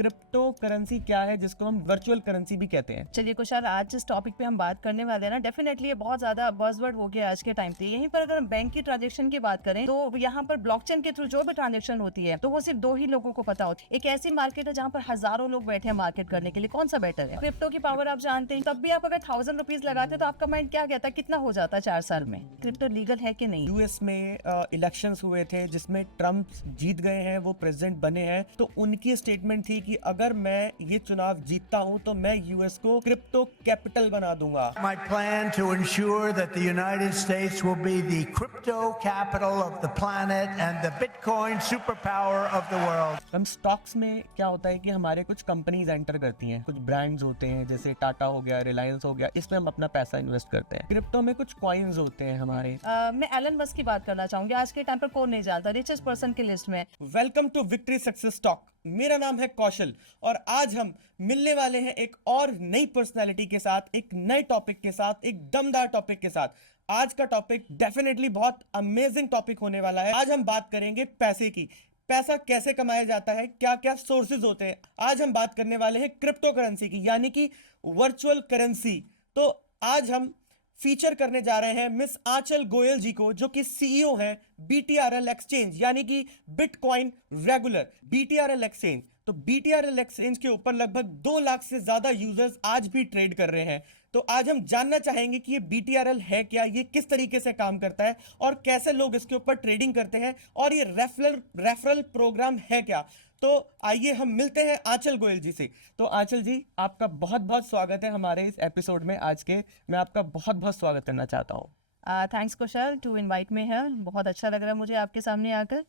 Crypto currency क्या है जिसको हम वर्चुअल करेंसी भी कहते हैं। चलिए कुशाल, आज जिस टॉपिक पे हम बात करने वाले हैं ना, डेफिनेटली ये बहुत ज्यादा बज़वर्ड हो गया आज के टाइम पे। यहीं पर अगर हम बैंक की ट्रांजेक्शन की बात करें तो यहाँ पर ब्लॉकचेन के थ्रू जो भी ट्रांजेक्शन होती है तो वो सिर्फ 2 ही लोगों को पता होती है। एक ऐसी मार्केट है जहाँ पर हजारों लोग बैठे हैं मार्केट करने के लिए, कौन सा बेटर है? क्रिप्टो की पावर आप जानते हैं, तब भी आप अगर 1000 रुपीज लगाते तो आपका माइंड क्या कहता, कितना हो जाता 4 साल में? क्रिप्टो लीगल है कि नहीं? यूएस में इलेक्शंस हुए थे जिसमें ट्रम्प जीत गए हैं, वो प्रेसिडेंट बने हैं, तो उनकी स्टेटमेंट थी कि अगर मैं ये चुनाव जीतता हूं तो मैं यूएस को क्रिप्टो कैपिटल बना दूंगा। My plan to ensure that the United States will be the crypto capital of the planet and the Bitcoin superpower of the world. हम स्टॉक्स में क्या होता है कि हमारे कुछ कंपनीज एंटर करती हैं, कुछ ब्रांड्स होते हैं जैसे टाटा हो गया, रिलायंस हो गया, इसमें हम अपना पैसा इन्वेस्ट करते हैं। क्रिप्टो में कुछ कॉइन्स होते हैं हमारे। मैं एलन मस्क की बात करना चाहूंगी। आज के टाइम पर कौन नहीं जानता, रिचेस्ट पर्सन की लिस्ट में। Welcome to victory success talk. मेरा नाम है कौशल और आज हम मिलने वाले हैं एक और नई पर्सनालिटी के साथ, एक नए टॉपिक के साथ, एक दमदार टॉपिक के साथ। आज का टॉपिक डेफिनेटली बहुत अमेजिंग टॉपिक होने वाला है। आज हम बात करेंगे पैसे की, पैसा कैसे कमाया जाता है, क्या क्या सोर्सेज होते हैं। आज हम बात करने वाले हैं क्रिप्टो करेंसी की, यानी कि वर्चुअल करेंसी। तो आज हम फीचर करने जा रहे हैं मिस आंचल गोयल जी को, जो कि सीईओ हैं BTRL एक्सचेंज, यानी कि बिटकॉइन रेगुलर BTRL एक्सचेंज। तो BTRL एक्सचेंज के ऊपर लगभग 2 लाख से ज्यादा यूजर्स आज भी ट्रेड कर रहे हैं। तो आज हम जानना चाहेंगे कि ये BTRL है क्या, ये किस तरीके से काम करता है और कैसे लोग इसके ऊपर ट्रेडिंग करते हैं, और ये रेफरल प्रोग्राम है क्या। तो आइए हम मिलते हैं आंचल गोयल जी से। तो आंचल जी, आपका बहुत बहुत स्वागत है हमारे इस एपिसोड में। आज के मैं आपका बहुत बहुत स्वागत करना चाहता हूँ। Thanks Kushal to invite me here. बहुत अच्छा लग रहा है मुझे आपके सामने आकर।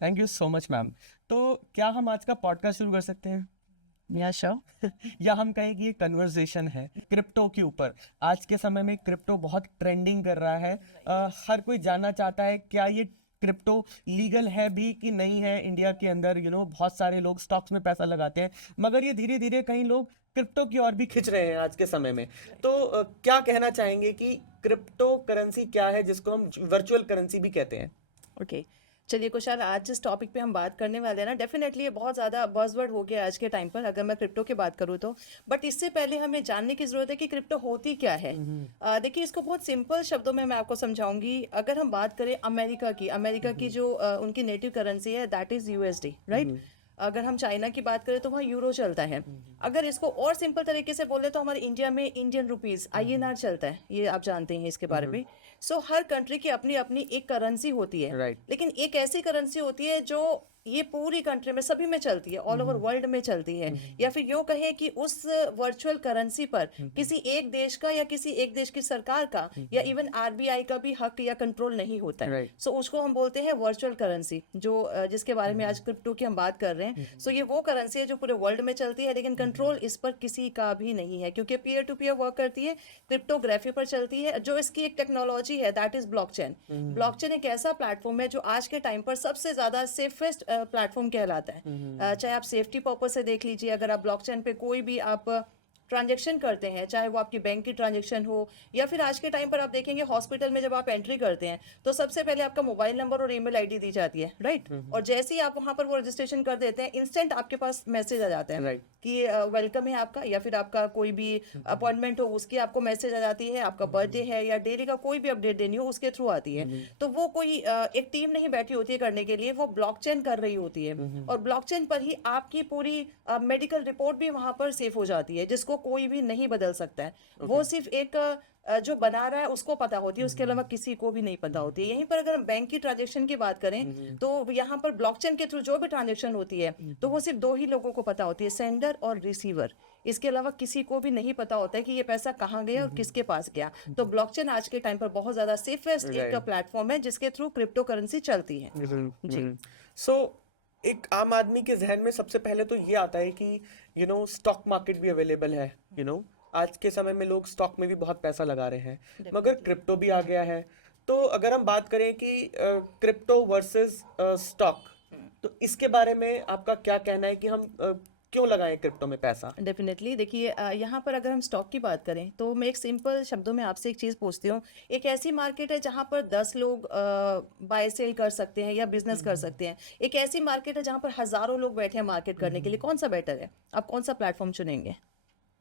Thank you so much ma'am. तो क्या हम आज का पॉडकास्ट शुरू कर सकते हैं? या श्योर। या हम कहें कि ये कन्वर्सेशन है क्रिप्टो के ऊपर। आज के समय में क्रिप्टो बहुत ट्रेंडिंग कर रहा है। हर कोई जानना चाहता है क्या ये क्रिप्टो लीगल है भी कि नहीं है। इंडिया के अंदर बहुत सारे लोग स्टॉक्स में पैसा लगाते हैं, मगर ये धीरे धीरे कई लोग क्रिप्टो की ओर भी खिंच रहे हैं आज के समय में। तो क्या कहना चाहेंगे कि क्रिप्टो करेंसी क्या है जिसको हम वर्चुअल करेंसी भी कहते हैं? ओके चलिए कुशाल, आज जिस टॉपिक पे हम बात करने वाले हैं ना, डेफिनेटली ये बहुत ज़्यादा बज़वर्ड हो गया आज के टाइम पर, अगर मैं क्रिप्टो की बात करूँ तो। बट इससे पहले हमें जानने की ज़रूरत है कि क्रिप्टो होती क्या है। देखिए, इसको बहुत सिंपल शब्दों में मैं आपको समझाऊंगी। अगर हम बात करें अमेरिका की जो उनकी नेटिव करेंसी है, दैट इज़ USD, राइट। अगर हम चाइना की बात करें तो वहाँ यूरो चलता है। अगर इसको और सिंपल तरीके से बोले तो हमारे इंडिया में इंडियन रुपीस INR चलता है, ये आप जानते हैं इसके बारे में। सो हर कंट्री की अपनी अपनी एक करेंसी होती है, Right. लेकिन एक ऐसी करेंसी होती है जो ये पूरी कंट्री में सभी में चलती है, ऑल ओवर वर्ल्ड में चलती है। या फिर यूं कहे कि उस वर्चुअल करेंसी पर किसी एक देश का या किसी एक देश की सरकार का या इवन RBI का भी हक या कंट्रोल नहीं होता है। Right. सो उसको हम बोलते हैं वर्चुअल करेंसी, जो जिसके बारे में आज क्रिप्टो की हम बात कर रहे हैं। सो ये वो करेंसी है जो पूरे वर्ल्ड में चलती है, लेकिन कंट्रोल इस पर किसी का भी नहीं है, क्योंकि पीयर टू पीयर वर्क करती है, क्रिप्टोग्राफी पर चलती है। जो इसकी एक टेक्नोलॉजी है, दैट इज ब्लॉकचेन। ब्लॉकचेन एक ऐसा प्लेटफॉर्म है जो आज के टाइम पर सबसे ज्यादा सेफेस्ट प्लेटफॉर्म कहलाता है। चाहे आप सेफ्टी पर्पज से देख लीजिए, अगर आप ब्लॉकचेन पे कोई भी आप ट्रांजैक्शन करते हैं, चाहे वो आपकी बैंक की ट्रांजैक्शन हो, या फिर आज के टाइम पर आप देखेंगे हॉस्पिटल में जब आप एंट्री करते हैं तो सबसे पहले आपका मोबाइल नंबर और ईमेल आईडी दी जाती है, राइट। और जैसे ही आप वहां पर वो रजिस्ट्रेशन कर देते हैं, इंस्टेंट आपके पास मैसेज आ जाता है Right. कि वेलकम है आपका, या फिर आपका कोई भी अपॉइंटमेंट हो उसकी आपको मैसेज आ जाती है, आपका बर्थडे है या डेली का कोई भी अपडेट देनी हो उसके थ्रू आती है। तो वो कोई एक टीम नहीं बैठी होती है करने के लिए, वो ब्लॉकचेन कर रही होती है। और ब्लॉकचेन पर ही आपकी पूरी मेडिकल रिपोर्ट भी वहां पर सेव हो जाती है, जिसको कोई भी नहीं बदल सकता है। वो सिर्फ एक जो बना रहा है उसको पता होती है, उसके अलावा किसी को भी नहीं पता होती है। यहीं पर अगर हम बैंक की ट्रांजैक्शन की बात करें तो यहाँ पर ब्लॉकचेन के थ्रू जो भी ट्रांजैक्शन होती है तो वो सिर्फ 2 ही लोगों को पता होती है, सेंडर और रिसीवर। इसके अलावा किसी को भी नहीं पता होता है कि ये पैसा कहाँ गया और किसके पास गया। तो ब्लॉकचेन आज के टाइम पर बहुत ज्यादा सेफेस्ट एक प्लेटफॉर्म है जिसके थ्रू क्रिप्टो करेंसी चलती है। जी। सो एक आम आदमी के जहन में सबसे पहले तो ये आता है कि स्टॉक मार्केट भी अवेलेबल है। आज के समय में लोग स्टॉक में भी बहुत पैसा लगा रहे हैं, मगर क्रिप्टो भी आ गया है। तो अगर हम बात करें कि क्रिप्टो वर्सेस स्टॉक, तो इसके बारे में आपका क्या कहना है कि हम क्यों लगाएं क्रिप्टो में पैसा? डेफिनेटली देखिए, यहाँ पर अगर हम स्टॉक की बात करें तो मैं एक सिंपल शब्दों में आपसे एक चीज़ पूछती हूँ। एक ऐसी मार्केट है जहाँ पर 10 लोग बाय सेल कर सकते हैं या बिजनेस कर सकते हैं। एक ऐसी मार्केट है जहाँ पर हज़ारों लोग बैठे हैं मार्केट करने के लिए। कौन सा बेटर है? आप कौन सा प्लेटफॉर्म चुनेंगे?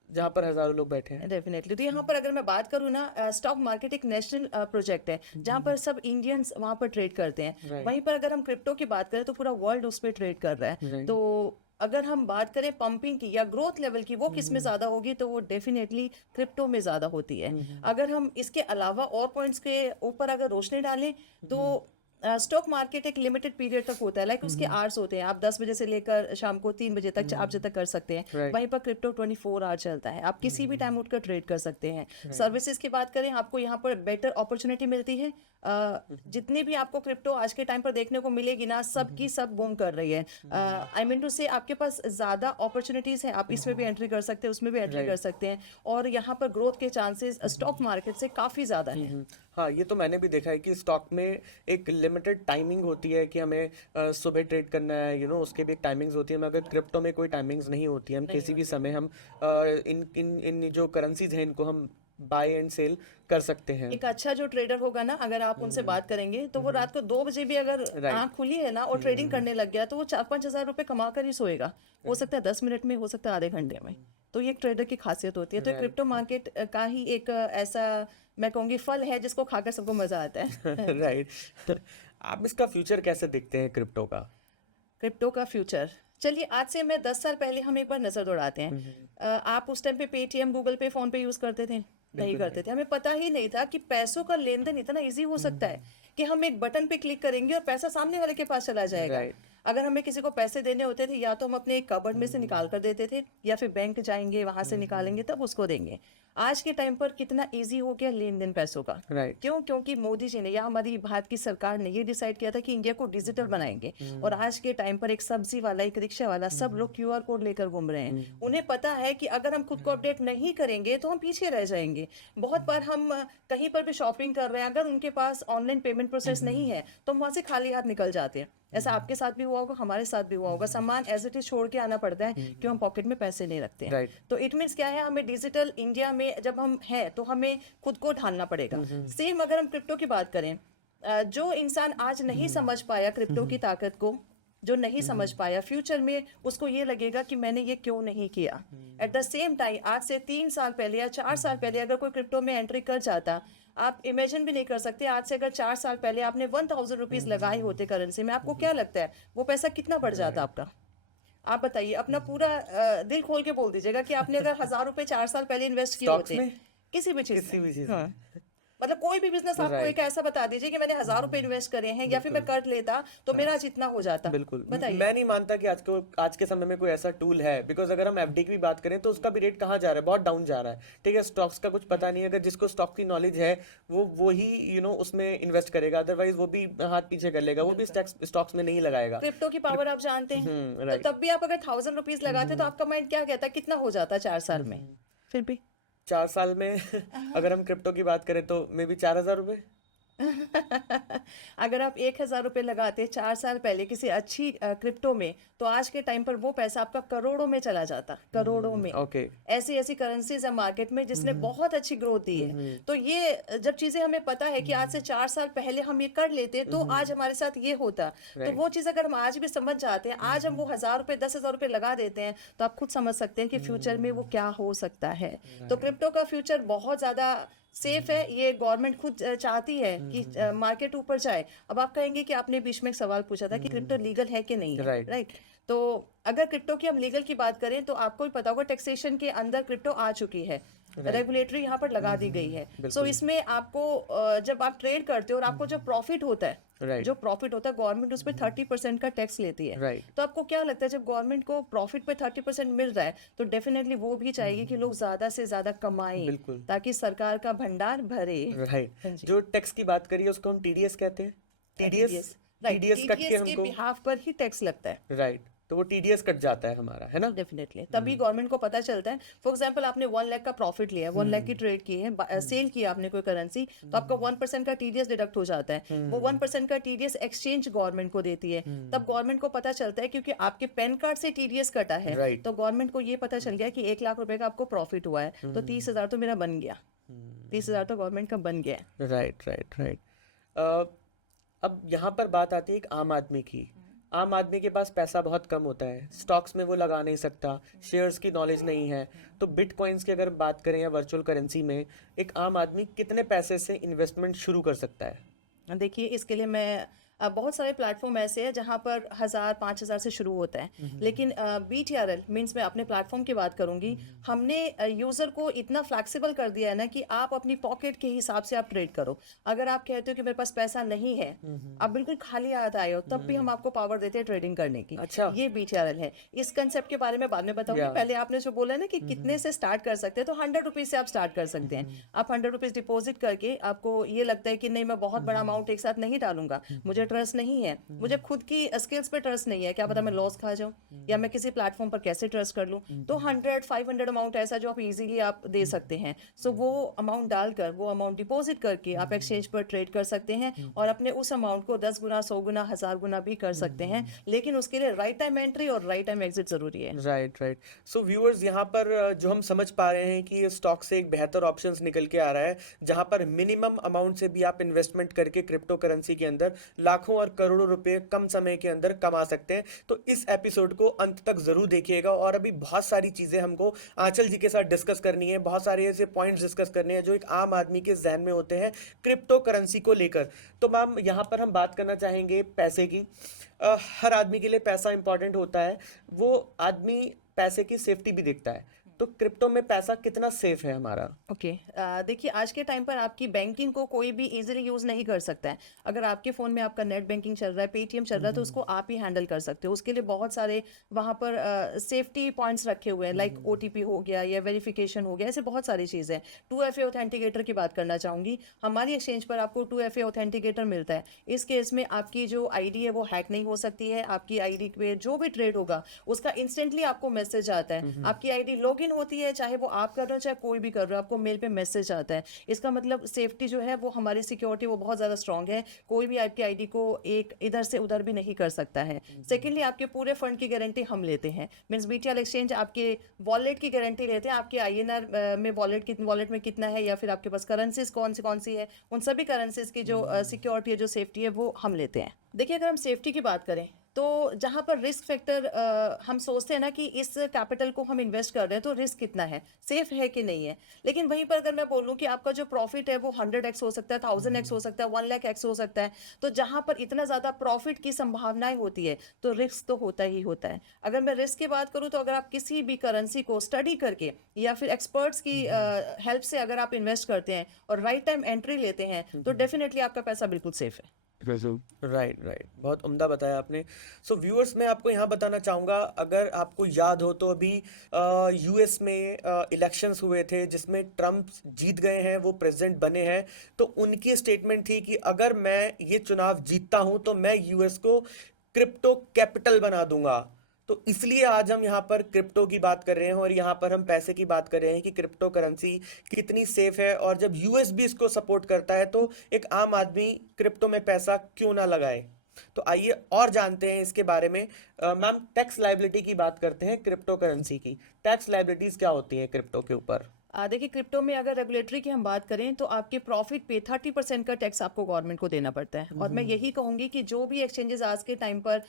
जहाँ पर हजारों लोग बैठे हैं। डेफिनेटली। तो यहाँ पर अगर मैं बात करूँ ना, स्टॉक मार्केट एक नेशनल प्रोजेक्ट है जहाँ पर सब इंडियंस वहाँ पर ट्रेड करते हैं। वहीं पर अगर हम क्रिप्टो की बात करें तो पूरा वर्ल्ड उस पर ट्रेड कर रहा है। तो अगर हम बात करें पंपिंग की या ग्रोथ लेवल की, वो किस में ज़्यादा होगी, तो वो डेफिनेटली क्रिप्टो में ज़्यादा होती है। अगर हम इसके अलावा और पॉइंट्स के ऊपर अगर रोशनी डालें तो स्टॉक मार्केट एक लिमिटेड पीरियड तक होता है। लाइक उसके आवर्स होते हैं। आप 10 बजे से लेकर शाम को 3 बजे तक, 4 बजे तक कर सकते हैं। वहीं पर क्रिप्टो 24 आवर चलता है। आप किसी भी टाइम उठकर ट्रेड कर सकते हैं। सर्विसेज की बात करें, आपको यहाँ पर बेटर अपॉर्चुनिटी मिलती है। जितनी भी आपको क्रिप्टो आज के टाइम पर देखने को मिलेगी ना, सब की सब बूम कर रही है। आई मीन टू से आपके पास ज़्यादा अपॉर्चुनिटीज़ हैं। आप इसमें भी एंट्री कर सकते हैं, उसमें भी एंट्री कर सकते हैं। और यहाँ पर ग्रोथ के चांसेस स्टॉक मार्केट से काफ़ी ज़्यादा हैं। हाँ, ये तो मैंने भी देखा है कि स्टॉक में एक लिमिटेड टाइमिंग होती है कि हमें सुबह ट्रेड करना है, उसके भी एक टाइमिंग्स होती है। मगर क्रिप्टो में कोई टाइमिंग्स नहीं होती है। हम किसी भी समय हम इन इन इन जो करेंसीज हैं इनको हम बाय एंड सेल कर सकते हैं। एक अच्छा जो ट्रेडर होगा ना, अगर आप उनसे बात करेंगे तो वो रात को 2 बजे भी अगर आंख खुली है ना और ट्रेडिंग करने लग गया तो वो 4-5 हज़ार रुपए कमा कर ही सोएगा। हो सकता है 10 मिनट में, हो सकता है आधे घंटे में। तो ये एक ट्रेडर की खासियत होती है। तो क्रिप्टो मार्केट का ही एक ऐसा मैं कहूँगी फल है जिसको खाकर सबको मजा आता है। राइट। आप इसका फ्यूचर कैसे देखते हैं क्रिप्टो का? क्रिप्टो का फ्यूचर, चलिए आज से मैं 10 साल पहले हम एक बार नजर दौड़ाते हैं। आप उस टाइम पे पेटीएम, गूगल पे, फोन पे यूज करते थे? नहीं करते थे। हमें पता ही नहीं था कि पैसों का लेन देन इतना इजी हो सकता है कि हम एक बटन पे क्लिक करेंगे और पैसा सामने वाले के पास चला जाएगा। अगर हमें किसी को पैसे देने होते थे, या तो हम अपने कबर्ड में से निकाल कर देते थे या फिर बैंक जाएंगे, वहां से निकालेंगे तब उसको देंगे। आज के टाइम पर कितना इजी हो गया लेन देन पैसों का। क्यों? क्योंकि मोदी जी ने या हमारी भारत की सरकार ने ये डिसाइड किया था कि इंडिया को डिजिटल बनाएंगे। और आज के टाइम पर एक सब्जी वाला, एक रिक्शा वाला, सब लोग QR कोड लेकर घूम रहे हैं। उन्हें पता है कि अगर हम खुद को अपडेट नहीं करेंगे तो हम पीछे रह जाएंगे। बहुत बार हम कहीं पर भी शॉपिंग कर रहे हैं, अगर उनके पास ऑनलाइन पेमेंट प्रोसेस नहीं है तो हम वहां से खाली हाथ निकल जाते हैं। ऐसा आपके साथ भी हुआ होगा, हमारे साथ भी हुआ होगा। सामान एज इट इज छोड़ के आना पड़ता है क्यों? हम पॉकेट में पैसे नहीं रखते हैं। तो इट मीन्स क्या है, हमें डिजिटल इंडिया में जब हम हैं तो हमें खुद को ढालना पड़ेगा। सेम अगर हम क्रिप्टो की बात करें, जो इंसान आज नहीं समझ पाया क्रिप्टो की ताकत को, जो नहीं समझ पाया, फ्यूचर में उसको ये लगेगा कि मैंने ये क्यों नहीं किया। एट द सेम टाइम आज से 3 साल पहले या 4 साल पहले अगर कोई क्रिप्टो में एंट्री कर जाता, आप इमेजिन भी नहीं कर सकते। आज से अगर 4 साल पहले आपने 1000 रुपीज लगाए होते करेंसी में, आपको क्या लगता है वो पैसा कितना बढ़ जाता आपका? आप बताइए, अपना पूरा दिल खोल के बोल दीजिएगा कि आपने अगर 1000 रुपए 4 साल पहले इन्वेस्ट किए होते किसी भी चीज में। हाँ। मतलब कोई भी बिजनेस आपको एक ऐसा बता दीजिए कि मैंने 1000 रुपए इन्वेस्ट करे हैं या फिर मैं कर लेता तो मेरा आज इतना हो जाता। बिल्कुल। बताइए। मैं नहीं मानता कि आज के समय में कोई ऐसा टूल है। बिकॉज अगर हम FD की भी बात करें तो उसका भी रेट कहाँ जा रहा है, बहुत डाउन जा रहा है। ठीक है, स्टॉक्स का कुछ पता नहीं है। अगर जिसको स्टॉक की नॉलेज है वो ही उसमें इन्वेस्ट करेगा, अदरवाइज वो भी हाथ पीछे कर लेगा, वो भी स्टॉक्स में नहीं लगाएगा। क्रिप्टो की पावर आप जानते हैं। तो तब भी आप अगर 1000 रुपीज लगाते तो आपका माइंड क्या कहता, कितना हो जाता 4 साल में? फिर भी 4 साल में अगर हम क्रिप्टो की बात करें तो मे बी 4000 रुपए। अगर आप 1000 रुपए लगाते 4 साल पहले किसी अच्छी क्रिप्टो में, तो आज के टाइम पर वो पैसा आपका करोड़ों में चला जाता। करोड़ों में। ऐसी ऐसी करेंसीज है मार्केट में जिसने बहुत अच्छी ग्रोथ दी है। तो ये जब चीजें हमें पता है कि आज से 4 साल पहले हम ये कर लेते तो आज हमारे साथ ये होता। तो वो चीज अगर हम आज भी समझ जाते हैं, आज हम वो 1000 रुपए 10,000 रुपए लगा देते हैं, तो आप खुद समझ सकते हैं कि फ्यूचर में वो क्या हो सकता है। तो क्रिप्टो का फ्यूचर बहुत ज्यादा सेफ है। ये गवर्नमेंट खुद चाहती है कि मार्केट ऊपर जाए। अब आप कहेंगे कि आपने बीच में एक सवाल पूछा था कि क्रिप्टो लीगल है कि नहीं है, राइट? तो अगर क्रिप्टो की हम लीगल की बात करें तो आपको भी पता होगा टैक्सेशन के अंदर क्रिप्टो आ चुकी है। रेगुलेटरी यहाँ पर लगा दी गई है। सो इसमें आपको जब आप ट्रेड करते हो और आपको जो प्रॉफिट होता है, जो प्रॉफिट होता है, गवर्नमेंट उस पर 30% का टैक्स लेती है। तो आपको क्या लगता है, जब गवर्नमेंट को प्रॉफिट पे 30% मिल रहा है तो डेफिनेटली वो भी चाहेगी कि लोग ज्यादा से ज्यादा कमाएं ताकि सरकार का भंडार भरे। जो टैक्स की बात करिए उसको हम TDS कहते हैं। TDS के बिहाफ पर ही टैक्स लगता है। राइट। तो वो टीडीएस कट जाता है हमारा, है ना? डेफिनेटली तभी गवर्नमेंट को पता चलता है। फॉर एग्जांपल आपने 1 लाख का प्रॉफिट लिया है, 1 लाख की ट्रेड की है, सेल किया आपने कोई करेंसी, तो आपका 1% का टीडीएस डिडक्ट हो जाता है। वो 1% का टीडीएस एक्सचेंज गवर्नमेंट को देती है, तब गवर्नमेंट को पता चलता है क्योंकि आपके पैन कार्ड से टीडीएस कटा है, Right. तो गवर्नमेंट को ये पता चल गया कि 1 लाख रुपए का आपको प्रॉफिट हुआ है, तो 30,000 तो मेरा बन गया, 30,000 तो गवर्नमेंट का बन गया है। Right right right. अब यहाँ पर बात आती है एक आम आदमी की। आम आदमी के पास पैसा बहुत कम होता है, स्टॉक्स में वो लगा नहीं सकता, शेयर्स की नॉलेज नहीं है, तो बिटकॉइंस की अगर बात करें या वर्चुअल करेंसी में, एक आम आदमी कितने पैसे से इन्वेस्टमेंट शुरू कर सकता है? देखिए इसके लिए मैं बहुत सारे प्लेटफॉर्म ऐसे हैं जहाँ पर 1,000 5,000 से शुरू होता है, लेकिन BTRL मीन्स मैं अपने प्लेटफॉर्म की बात करूंगी, हमने यूज़र को इतना फ्लैक्सिबल कर दिया है ना कि आप अपनी पॉकेट के हिसाब से आप ट्रेड करो। अगर आप कहते हो कि मेरे पास पैसा नहीं है, आप बिल्कुल खाली हाथ आए हो, तब भी हम आपको पावर देते हैं ट्रेडिंग करने की। अच्छा। ये BTRL है। इस कंसेप्ट के बारे में बाद में बताऊंगी। पहले आपने जो बोला ना कि कितने से स्टार्ट कर सकते हैं, तो 100 रुपीज से आप स्टार्ट कर सकते हैं। आप 100 रुपीज डिपॉजिट करके आपको ये लगता है कि नहीं मैं बहुत बड़ा अमाउंट एक साथ नहीं डालूंगा, मुझे ट्रस्ट नहीं है, मुझे खुद की स्किल्स पे ट्रस्ट नहीं है, क्या पता मैं लॉस खा जाऊं, या मैं किसी प्लेटफॉर्म पर कैसे ट्रस्ट कर लूं, तो 100 500 अमाउंट ऐसा जो आप इजीली आप दे सकते हैं। सो वो अमाउंट डालकर, वो अमाउंट डिपॉजिट करके आप एक्सचेंज पर ट्रेड कर सकते हैं और अपने उस अमाउंट को 10 गुना 100 गुना 1000 गुना भी कर सकते हैं, लेकिन उसके लिए राइट टाइम एंट्री और राइट टाइम एग्जिट जरूरी है। Right right. सो व्यूअर्स, यहाँ पर जो हम समझ पा रहे हैं कि स्टॉक से एक बेहतर ऑप्शंस निकल के आ रहा है, जहाँ पर मिनिमम अमाउंट से भी आप इन्वेस्टमेंट करके क्रिप्टो करेंसी के अंदर लाखों और करोड़ों रुपए कम समय के अंदर कमा सकते हैं। तो इस एपिसोड को अंत तक जरूर देखिएगा, और अभी बहुत सारी चीजें हमको आंचल जी के साथ डिस्कस करनी है, बहुत सारे ऐसे पॉइंट्स डिस्कस करने हैं जो एक आम आदमी के जहन में होते हैं क्रिप्टो करेंसी को लेकर। तो मैम, यहाँ पर हम बात करना चाहेंगे पैसे की। हर आदमी के लिए पैसा इंपॉर्टेंट होता है, वो आदमी पैसे की सेफ्टी भी देखता है, तो क्रिप्टो में पैसा कितना सेफ है हमारा? ओके, देखिए आज के टाइम पर आपकी बैंकिंग को कोई भी इजीली यूज नहीं कर सकता है। अगर आपके फोन में आपका नेट बैंकिंग चल रहा है, पेटीएम चल रहा है, तो उसको आप ही हैंडल कर सकते हो। उसके लिए बहुत सारे वहाँ पर सेफ्टी पॉइंट्स रखे हुए हैं, लाइक OTP हो गया या वेरिफिकेशन हो गया, ऐसे बहुत सारी चीज़ें हैं। 2FA ऑथेंटिकेटर की बात करना चाहूँगी। हमारी एक्सचेंज पर आपको 2FA ऑथेंटिकेटर मिलता है। इस केस में आपकी जो ID है वो हैक नहीं हो सकती है। आपकी ID पे जो भी ट्रेड होगा उसका इंस्टेंटली आपको मैसेज आता है। आपकी ID लॉगिन होती है, चाहे वो आप कर रहे हो चाहे कोई भी कर रहे हो, आपको मेल पे मैसेज आता है। इसका मतलब सेफ्टी जो है वो, हमारी सिक्योरिटी वो बहुत ज़्यादा स्ट्रांग है। कोई भी आपकी ID को एक इधर से उधर भी नहीं कर सकता है। सेकेंडली, आपके पूरे फंड की गारंटी हम लेते हैं। मीन्स BTRL एक्सचेंज आपके वॉलेट की गारंटी लेते हैं। आपके INR में वॉलेट में कितना है, या फिर आपके पास करेंसीज कौन सी है, उन सभी करेंसीज की जो सिक्योरिटी है, जो सेफ्टी है, वो हम लेते हैं। देखिए, अगर हम सेफ्टी की बात करें तो जहाँ पर रिस्क फैक्टर हम सोचते हैं ना कि इस कैपिटल को हम इन्वेस्ट कर रहे हैं तो रिस्क कितना है, सेफ है कि नहीं है, लेकिन वहीं पर अगर मैं बोलूँ कि आपका जो प्रॉफिट है वो 100x हो सकता है, 1000x हो सकता है, 1 लाख x हो सकता है, तो जहाँ पर इतना ज़्यादा प्रॉफिट की संभावनाएं होती है तो रिस्क तो होता ही होता है। अगर मैं रिस्क की बात करूँ तो अगर आप किसी भी करेंसी को स्टडी करके या फिर एक्सपर्ट्स की हेल्प से अगर आप इन्वेस्ट करते हैं और राइट टाइम एंट्री लेते हैं तो डेफिनेटली आपका पैसा बिल्कुल सेफ है। राइट राइट, बहुत उम्दा बताया आपने। सो व्यूअर्स, मैं आपको यहाँ बताना चाहूँगा, अगर आपको याद हो तो अभी US में इलेक्शंस हुए थे जिसमें ट्रम्प जीत गए हैं, वो प्रेसिडेंट बने हैं। तो उनकी स्टेटमेंट थी कि अगर मैं ये चुनाव जीतता हूँ तो मैं US को क्रिप्टो कैपिटल बना दूंगा। तो इसलिए आज हम यहाँ पर क्रिप्टो की बात कर रहे हैं, और यहाँ पर हम पैसे की बात कर रहे हैं कि क्रिप्टो करेंसी कितनी सेफ है, और जब US भी इसको सपोर्ट करता है तो एक आम आदमी क्रिप्टो में पैसा क्यों ना लगाए। तो आइए और जानते हैं इसके बारे में। मैम, टैक्स लायबिलिटी की बात करते हैं क्रिप्टो करेंसी की। टैक्स लायबिलिटीज क्या होती हैं क्रिप्टो के ऊपर? देखिए, क्रिप्टो में अगर रेगुलेटरी की हम बात करें तो आपके प्रॉफिट पे 30% का टैक्स आपको गवर्नमेंट को देना पड़ता है। और मैं यही कहूंगी कि जो भी एक्सचेंजेस आज के टाइम पर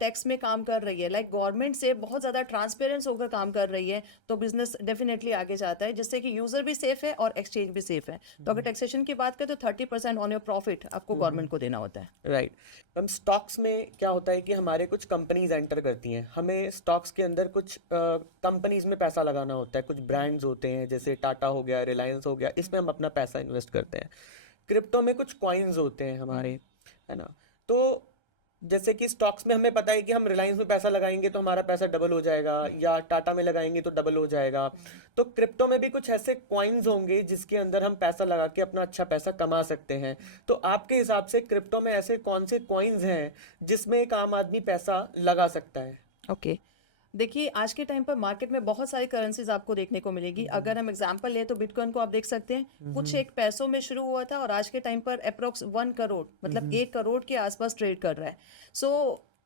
टैक्स में काम कर रही है, लाइक गवर्नमेंट से बहुत ज़्यादा ट्रांसपेरेंस होकर काम कर रही है, तो बिजनेस डेफिनेटली आगे जाता है, जिससे कि यूज़र भी सेफ है और एक्सचेंज भी सेफ है। तो अगर टैक्सेशन की बात करें तो 30% ऑन योर प्रॉफिट आपको गवर्नमेंट को देना होता है। राइट। हम स्टॉक्स में क्या होता है कि हमारे कुछ कंपनीज एंटर करती हैं, हमें स्टॉक्स के अंदर कुछ कंपनीज में पैसा लगाना होता है, कुछ ब्रांड्स होते हैं जैसे टाटा हो गया, रिलायंस हो गया, इसमें हम अपना पैसा इन्वेस्ट करते हैं। क्रिप्टो में कुछ कॉइन्स होते हैं हमारे, है ना। तो जैसे कि स्टॉक्स में हमें पता है कि हम रिलायंस में पैसा लगाएंगे तो हमारा पैसा डबल हो जाएगा, या टाटा में लगाएंगे तो डबल हो जाएगा। तो क्रिप्टो में भी कुछ ऐसे कॉइन्स होंगे जिसके अंदर हम पैसा लगा के अपना अच्छा पैसा कमा सकते हैं। तो आपके हिसाब से क्रिप्टो में ऐसे कौन से कॉइन्स हैं जिसमें एक आम आदमी पैसा लगा सकता है? ओके देखिए आज के टाइम पर मार्केट में बहुत सारी करेंसीज आपको देखने को मिलेगी। अगर हम एग्जांपल लें तो बिटकॉइन को आप देख सकते हैं, कुछ एक पैसों में शुरू हुआ था और आज के टाइम पर अप्रोक्स 1 करोड़ मतलब 1 करोड़ के आसपास ट्रेड कर रहा है। सो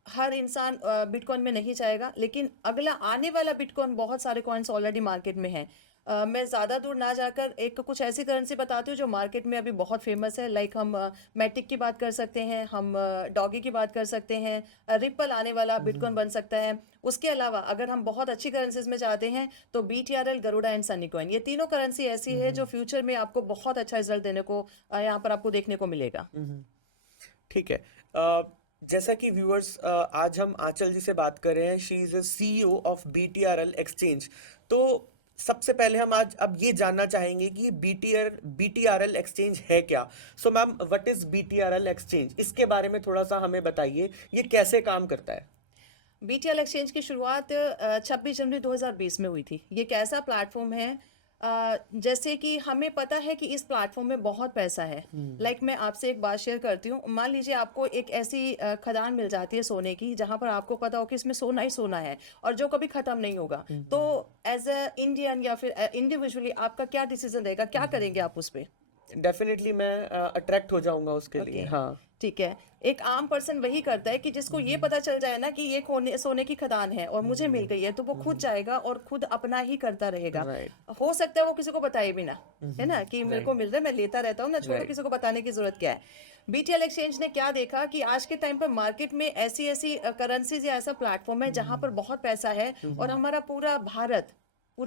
हर इंसान बिटकॉइन में नहीं जाएगा, लेकिन अगला आने वाला बिटकॉइन बहुत सारे कॉइन्स ऑलरेडी मार्केट में हैं। मैं ज़्यादा दूर ना जाकर एक कुछ ऐसी करेंसी बताती हूँ जो मार्केट में अभी बहुत फेमस है। लाइक हम मैटिक की बात कर सकते हैं, हम डॉगी की बात कर सकते हैं, रिपल आने वाला बिटकॉइन बन सकता है। उसके अलावा अगर हम बहुत अच्छी करेंसीज में जाते हैं तो BTRL, Garuda and Sunny coin, ये तीनों करेंसी ऐसी है जो फ्यूचर में आपको बहुत अच्छा रिजल्ट देने को यहाँ पर आपको देखने को मिलेगा। ठीक है। जैसा कि व्यूअर्स, आज हम आंचल जी से बात कर रहे हैं। She is CEO of BTRL exchange. तो सबसे पहले हम आज अब ये जानना चाहेंगे कि BTRL एक्सचेंज है क्या। So ma'am, what is BTRL exchange, इसके बारे में थोड़ा सा हमें बताइए, ये कैसे काम करता है। BTRL एक्सचेंज की शुरुआत 26 जनवरी 2020 में हुई थी। ये एक ऐसा प्लेटफॉर्म है, जैसे कि हमें पता है कि इस प्लेटफॉर्म में बहुत पैसा है। लाइक मैं आपसे एक बात शेयर करती हूँ। मान लीजिए आपको एक ऐसी खदान मिल जाती है सोने की, जहाँ पर आपको पता हो कि इसमें सोना ही सोना है और जो कभी खत्म नहीं होगा। तो एज अ इंडियन या फिर इंडिविजुअली आपका क्या डिसीजन रहेगा, क्या करेंगे आप उस पर? डेफिनेटली मैं अट्रैक्ट हो जाऊंगा उसके लिए। ओके, हाँ। ठीक है। एक आम पर्सन वही करता है कि जिसको ये पता चल जाए ना कि ये सोने की खदान है और मुझे मिल गई है, तो वो खुद जाएगा और खुद अपना ही करता रहेगा। हो सकता है वो किसी को बताए भी ना, है ना, कि मेरे को मिल रहा है, मैं लेता रहता हूँ ना, छोड़ो किसी को बताने की जरूरत क्या है। BTRL एक्सचेंज ने क्या देखा कि आज के टाइम पर मार्केट में ऐसी ऐसी करेंसीज या ऐसा प्लेटफॉर्म है जहां पर बहुत पैसा है और हमारा पूरा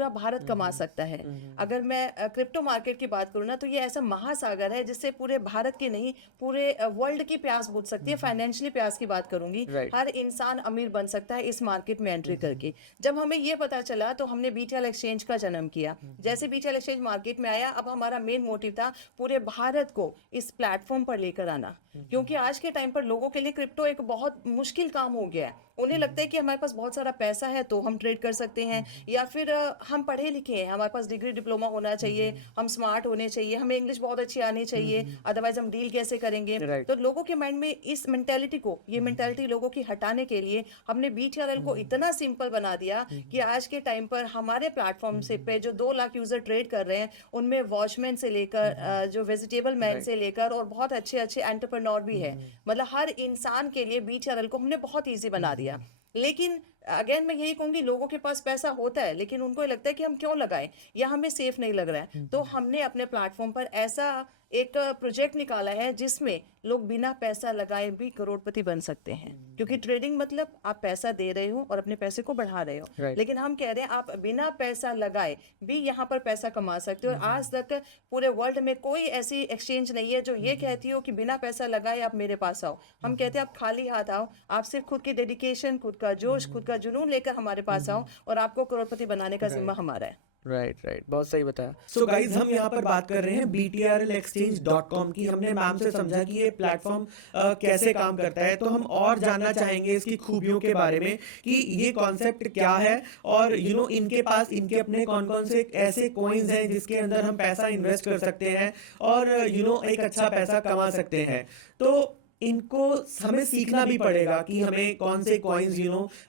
भारत कमा सकता है। अगर मैं क्रिप्टो मार्केट की बात करूँ ना, तो ये ऐसा महासागर है जिससे पूरे भारत की नहीं, पूरे वर्ल्ड की प्यास बुझ सकती है। फाइनेंशियली प्यास की बात करूंगी, हर इंसान अमीर बन सकता है इस मार्केट में एंट्री करके। जब हमें ये पता चला तो हमने BTRL एक्सचेंज का जन्म किया। जैसे BTRL एक्सचेंज मार्केट में आया, अब हमारा मेन मोटिव था पूरे भारत को इस प्लेटफॉर्म पर लेकर आना, क्योंकि आज के टाइम पर लोगों के लिए क्रिप्टो एक बहुत मुश्किल काम हो गया है। उन्हें लगता है कि हमारे पास बहुत सारा पैसा है तो हम ट्रेड कर सकते हैं, या फिर हम पढ़े लिखे हैं, हमारे पास डिग्री डिप्लोमा होना चाहिए, हम स्मार्ट होने चाहिए, हमें इंग्लिश बहुत अच्छी आनी चाहिए, अदरवाइज हम डील कैसे करेंगे। तो लोगों के माइंड में इस ये मेंटालिटी लोगों की हटाने के लिए हमने BTRL को इतना सिंपल बना दिया कि आज के टाइम पर हमारे प्लेटफॉर्म से पे जो 2 लाख यूजर ट्रेड कर रहे हैं, उनमें वॉचमैन से लेकर जो वेजिटेबल मैन से लेकर और बहुत अच्छे अच्छे एंटरप्रेन्योर भी है। मतलब हर इंसान के लिए BTRL को हमने बहुत ईजी बना दिया। लेकिन अगेन मैं यही कहूंगी, लोगों के पास पैसा होता है लेकिन उनको ये लगता है कि हम क्यों लगाएं, या हमें सेफ नहीं लग रहा है। तो हमने अपने प्लेटफॉर्म पर ऐसा एक प्रोजेक्ट निकाला है जिसमें लोग बिना पैसा लगाए भी करोड़पति बन सकते हैं। क्योंकि ट्रेडिंग मतलब आप पैसा दे रहे हो और अपने पैसे को बढ़ा रहे हो, लेकिन हम कह रहे हैं आप बिना पैसा लगाए भी यहाँ पर पैसा कमा सकते हो। और आज तक पूरे वर्ल्ड में कोई ऐसी एक्सचेंज नहीं है जो ये कहती हो कि बिना पैसा लगाए आप मेरे पास आओ। हम कहते हैं आप खाली हाथ आओ, आप सिर्फ खुद की डेडिकेशन, खुद का जोश, खुद का जुनून लेकर हमारे पास आओ और आपको करोड़पति बनाने का जिम्मा हमारा है। राइट, बहुत सही बताया। सो गाइज, हम यहाँ पर बात कर रहे हैं BTRLexchange.com की। हमने मैम से समझा कि ये प्लेटफॉर्म कैसे काम करता है, तो हम और जानना चाहेंगे इसकी खूबियों के बारे में कि ये कॉन्सेप्ट क्या है, और इनके पास इनके अपने कौन कौन से ऐसे कॉइन्स हैं जिसके अंदर हम पैसा इन्वेस्ट कर सकते हैं और एक अच्छा पैसा कमा सकते हैं। तो इनको हमें सीखना भी पड़ेगा कि हमें कौन से कॉइन्स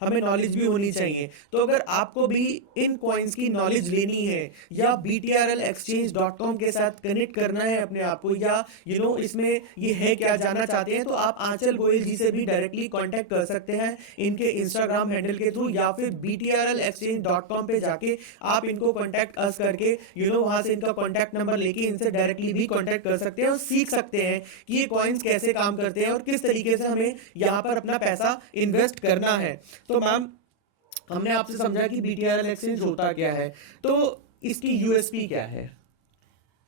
हमें नॉलेज भी होनी चाहिए। तो अगर आपको भी इन कॉइन्स की नॉलेज लेनी है या BTRLexchange.com के साथ कनेक्ट करना है अपने आप को, या इसमें ये है क्या जानना चाहते हैं, तो आप आंचल गोयल जी से भी डायरेक्टली कांटेक्ट कर सकते हैं इनके इंस्टाग्राम हैंडल के थ्रू, या फिर BTRLexchange.com पे जाके आप इनको कांटेक्ट अस करके वहां से इनका कांटेक्ट नंबर लेके इनसे डायरेक्टली भी कांटेक्ट कर सकते हैं और सीख सकते हैं कि ये कॉइन्स कैसे काम करते हैं और किस तरीके से हमें यहाँ पर अपना पैसा इन्वेस्ट करना है। तो मैम, हमने आपसे समझा कि BTRL एक्सचेंज होता क्या है, तो इसकी USP क्या है।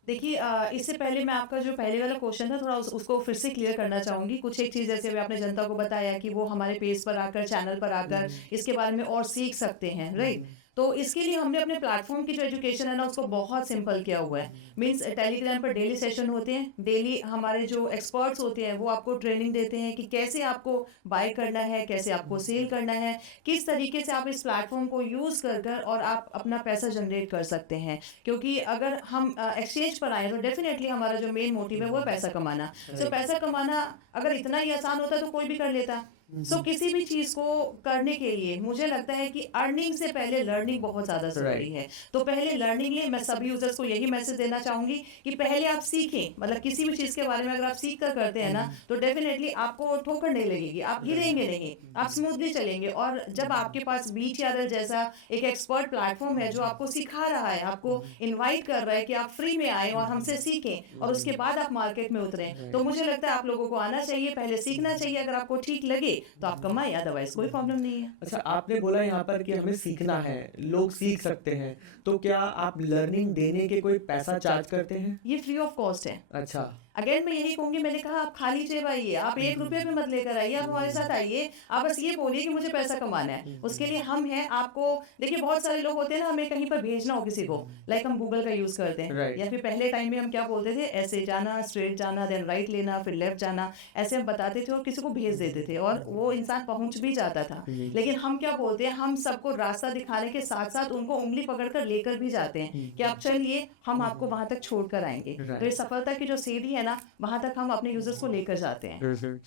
देखिए, इससे पहले मैं आपका जो पहले वाला क्वेश्चन था थोड़ा उसको फिर से क्लियर करना चाहूंगी। कुछ एक चीज़ जैसे आपने जनता को बताया कि वो हमारे पेज पर आकर, चैनल पर आकर इसके बारे में और सीख सकते हैं, राइट। तो इसके लिए हमने अपने प्लेटफॉर्म की जो एजुकेशन है ना, उसको बहुत सिंपल किया हुआ है। मींस टेलीग्राम पर डेली सेशन होते हैं, डेली हमारे जो एक्सपर्ट्स होते हैं वो आपको ट्रेनिंग देते हैं कि कैसे आपको बाय करना है, कैसे आपको सेल करना है, किस तरीके से आप इस प्लेटफॉर्म को यूज़ कर कर और आप अपना पैसा जनरेट कर सकते हैं। क्योंकि अगर हम एक्सचेंज पर आए तो डेफिनेटली हमारा जो मेन मोटिव है वो है पैसा कमाना। तो पैसा कमाना अगर इतना ही आसान होता तो कोई भी कर लेता, सो किसी भी चीज को करने के लिए मुझे लगता है कि अर्निंग से पहले लर्निंग बहुत ज्यादा जरूरी है। तो पहले लर्निंग ले, मैं सभी यूजर्स को यही मैसेज देना चाहूंगी कि पहले आप सीखें। मतलब किसी भी चीज के बारे में अगर आप सीख कर करते हैं ना, तो डेफिनेटली आपको ठोकर नहीं लगेगी, आप गिरेंगे नहीं, आप स्मूथली चलेंगे। और जब आपके पास BTRL जैसा एक एक्सपर्ट प्लेटफॉर्म है जो आपको सिखा रहा है, आपको इनवाइट कर रहा है कि आप फ्री में आए और हमसे सीखें और उसके बाद आप मार्केट में उतरें, तो मुझे लगता है आप लोगों को आना चाहिए, पहले सीखना चाहिए। अगर आपको ठीक लगे तो आप कमाएं, अदरवाइज कोई प्रॉब्लम नहीं है। अच्छा, आपने बोला यहाँ पर कि हमें सीखना है, लोग सीख सकते हैं, तो क्या आप लर्निंग देने के कोई पैसा चार्ज करते हैं? ये फ्री ऑफ कॉस्ट है। अच्छा। अगेन मैं यही कहूंगी, मैंने कहा आप खाली जेब आइए, आप 1 रुपये भी मत लेकर आइए, आप हमारे साथ आइए, आप बस ये बोलिए कि मुझे पैसा कमाना है, उसके लिए हम हैं। आपको देखिए, बहुत सारे लोग होते हैं ना, हमें कहीं पर भेजना हो किसी को, लाइक हम गूगल का यूज करते हैं, Right. या फिर पहले टाइम में हम क्या बोलते थे, ऐसे जाना, स्ट्रेट जाना, देन राइट लेना, फिर लेफ्ट जाना, ऐसे हम बताते थे और किसी को भेज देते थे और वो इंसान पहुंच भी जाता था। लेकिन हम क्या बोलते हैं, हम सबको रास्ता दिखाने के साथ साथ उनको उंगली पकड़कर लेकर भी जाते हैं कि आप चलिए, हम आपको वहां तक छोड़ कर आएंगे। तो ये सफलता की जो सीढ़ी है ना, वहां तक हम अपने यूजर्स को लेकर जाते हैं।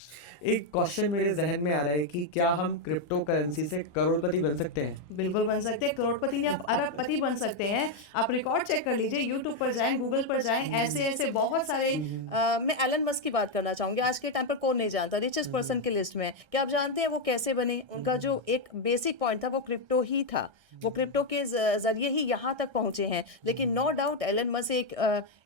एक क्वेश्चन मेरे जहन में आ रहा है कि क्या हम क्रिप्टो करेंसी से करोड़पति बन सकते हैं? बिल्कुल बन सकते हैं, करोड़पति नहीं, आप अरबपति बन सकते हैं। आप रिकॉर्ड चेक कर लीजिए, यूट्यूब पर जाएं, गूगल पर जाएं, ऐसे ऐसे बहुत सारे मैं एलन मस्क की बात करना चाहूंगी। आज के टाइम पर कौन नहीं जानता, रिचेस्ट पर्सन की लिस्ट में है। क्या आप जानते हैं वो कैसे बने? उनका जो एक बेसिक पॉइंट था वो क्रिप्टो ही था, वो क्रिप्टो के जरिए ही यहाँ तक पहुंचे हैं। लेकिन नो डाउट एलन मस्क एक